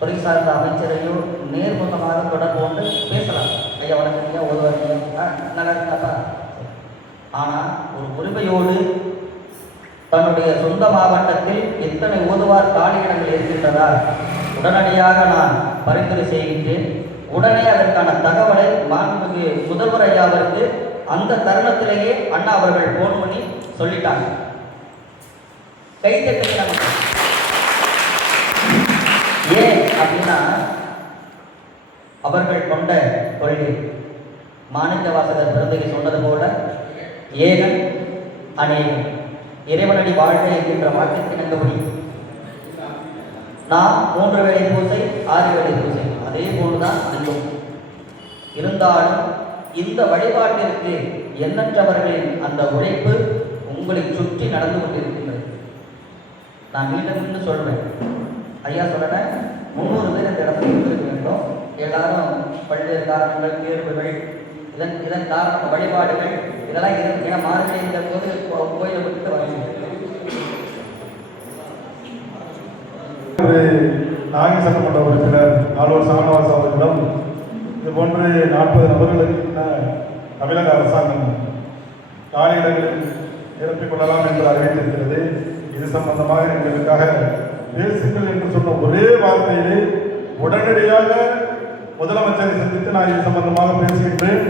துறை சார்ந்த அமைச்சரையோ நேர்முகமாக தொடர்பு கொண்டு பேசலாம். ஐயா வணக்கம், ஐயா ஓதுவாங்க, நல்லா இருக்காப்பா. ஆனால் ஒரு உரிமையோடு தன்னுடைய சொந்த மாவட்டத்தில் எத்தனை ஓதுவார் காலியிடங்கள் இருக்கின்றதா உடனடியாக நான் பரிந்துரை செய்கின்றேன். உடனே அதற்கான தகவலை மாண்புமிகு முதல்வர் ஐயாவிற்கு அந்த தருணத்திலேயே அண்ணா அவர்கள் போன் பண்ணி சொல்லிட்டாங்க. கைத்தட்டு நமக்கு ஏன் அப்படின்னா அவர்கள் கொண்ட கொள்கை மாணிக்க வாசகர் பிறந்தகை சொன்னது போல ஏகன் அநேகன் இறைவனடி வாழ்க என்கின்ற வாக்கியத்தினபடி நாம் 3 வேளை பூசை 6 வேளை பூசை அதே போன்றுதான் இருக்கும். இருந்தாலும் இந்த வழிபாட்டிற்கு எண்ணற்றவர்களின் அந்த உழைப்பு உங்களை சுற்றி நடந்து கொண்டிருக்கின்றது. நான் மீண்டும் மீண்டும் சொல்றேன், ஐயா சொல்றேன், 300 பேர் இந்த இடத்துல இருக்க வேண்டும். எல்லாரும் பல்வேறு காரணங்கள், தேர்வுகள், இதன் காரணம் வழிபாடுகள் இதெல்லாம் இருக்கு. ஏன்னா மார்கழி இந்த போது கோயிலை விட்டு வரணும். நாகை சட்டமன்ற உறுப்பினர் ஆலூர் சாமிவாச அவர்களிடம் இது போன்று 40 நபர்களுக்கு தமிழக அரசாங்கம் காலியிடங்களில் நிரப்பிக் கொள்ளலாம் என்று அறிவித்திருக்கிறது. இது சம்பந்தமாக எங்களுக்காக பேசுங்கள் என்று சொன்ன ஒரே வார்த்தையிலே உடனடியாக முதலமைச்சரை சந்தித்து நான் இது சம்பந்தமாக பேசுகின்றேன்.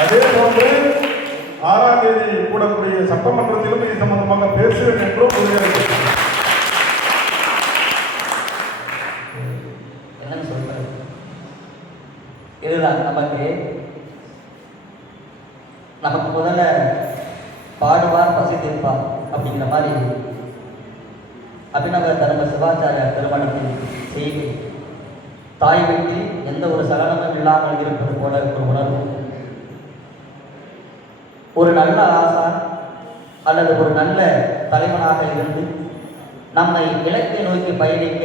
அதே போன்று 6ஆம் தேதி கூடக்கூடிய சட்டமன்றத்திலும் இது சம்பந்தமாக பேசுவேன் என்றும் உறுதியளித்தேன். என்னன்னு சொல்றது, இதுதான் நமக்கு முதல்ல பாடுவார் பசி தீர்ப்பார் அப்படிங்கிற மாதிரி அபிநவ தர்ம சிவாச்சாரிய திருமணத்தின் செய்தி தாய் வீட்டில் எந்த ஒரு சலனமும் இல்லாமல் இருப்பது போல ஒரு உணர்வு. ஒரு நல்ல ஆசான் அல்லது ஒரு நல்ல தலைவனாக இருந்து நம்மை இலக்கை நோக்கி பயணிக்க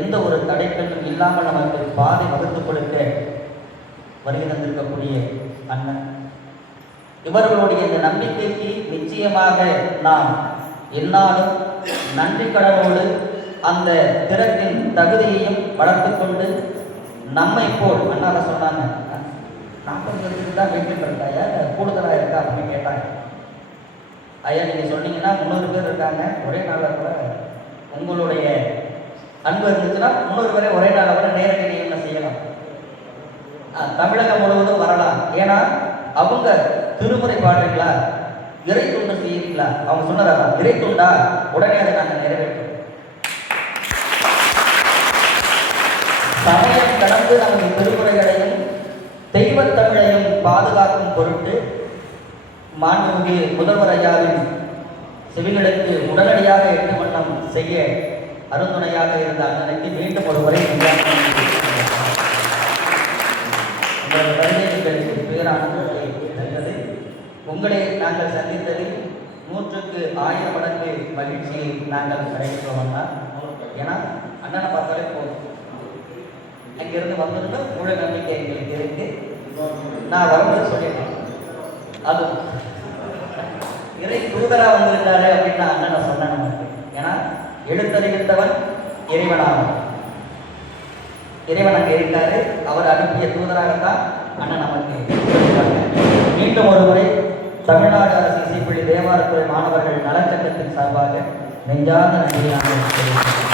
எந்த ஒரு தடைக்கல்லும் இல்லாமல் நமக்கு பாதை வகுத்துக் கொடுக்க வருகை தந்திருக்கக்கூடிய அண்ணன், இவர்களுடைய இந்த நம்பிக்கைக்கு நிச்சயமாக நாம் என்னாலும் நன்றி கடனோடு அந்த திறத்தின் தகுதியையும் வளர்த்துக் கொண்டு நம்மை போல் அண்ணாத சொன்னாங்க, 40 பேருக்கு தான் வெயிட்டிங் இருக்காயா கூடுதலாக இருக்கா அப்படின்னு கேட்டாங்க. ஐயா நீங்கள் சொன்னீங்கன்னா 300 பேர் இருக்காங்க, ஒரே நாளில் கூட உங்களுடைய அன்பு இருந்துச்சுன்னா 300 பேரை ஒரே நாளில் கூட நேரடி நியமனம் செய்யலாம், தமிழகம் முழுவதும் வரலாம். ஏன்னா அவங்க திருமுறை பாடுறீங்களா, இறை துண்டு செய்யறீங்களா, அவங்க சொன்னதா இறை துண்டா, உடனே அதை நாங்கள் நிறைவேற்றோம். சமயம் கடந்து நமது திருமுறைகளையும் தெய்வத்தமிழையும் பாதுகாக்கும் பொருட்டு மாண்புமிகு முதல்வர் ஐயாவின் செவிகளுக்கு உடனடியாக 8 வண்ணம் செய்ய அருந்துணையாக இருந்த அண்ணனுக்கு மீண்டும் ஒரு முறை உங்களது வருகை எங்களுக்கு பேரானது. உங்களை நாங்கள் சந்தித்ததில் 100க்கு 1000 மடங்கு மகிழ்ச்சியை நாங்கள் அடைகிறோம்னா, ஏன்னா அண்ணனை பார்த்தாலே போதும், அங்கிருந்து வந்திருந்து முழு நம்பிக்கை எங்களுக்கு இருக்கு. நான் வரும்போது சொல்லிட்டேன், அது இறை தூதரா வந்திருக்காரு அப்படின்னு நான் அண்ணனை சொன்னேன் நமக்கு. ஏன்னா எழுத்தறிவித்தவன் இறைவனாகும், இறைவன் அங்கே இருக்காரு, அவர் அனுப்பிய தூதராகத்தான் அண்ணன் நமக்கு இருக்காங்க. மீண்டும் ஒரு முறை தமிழ்நாடு அரசு இசைப்பள்ளி தேவாரத்துறை மாணவர்கள் நலச்சங்கத்தின் சார்பாக நெஞ்சார்ந்த நன்றியை நாங்கள் தெரிவிக்கிறோம்.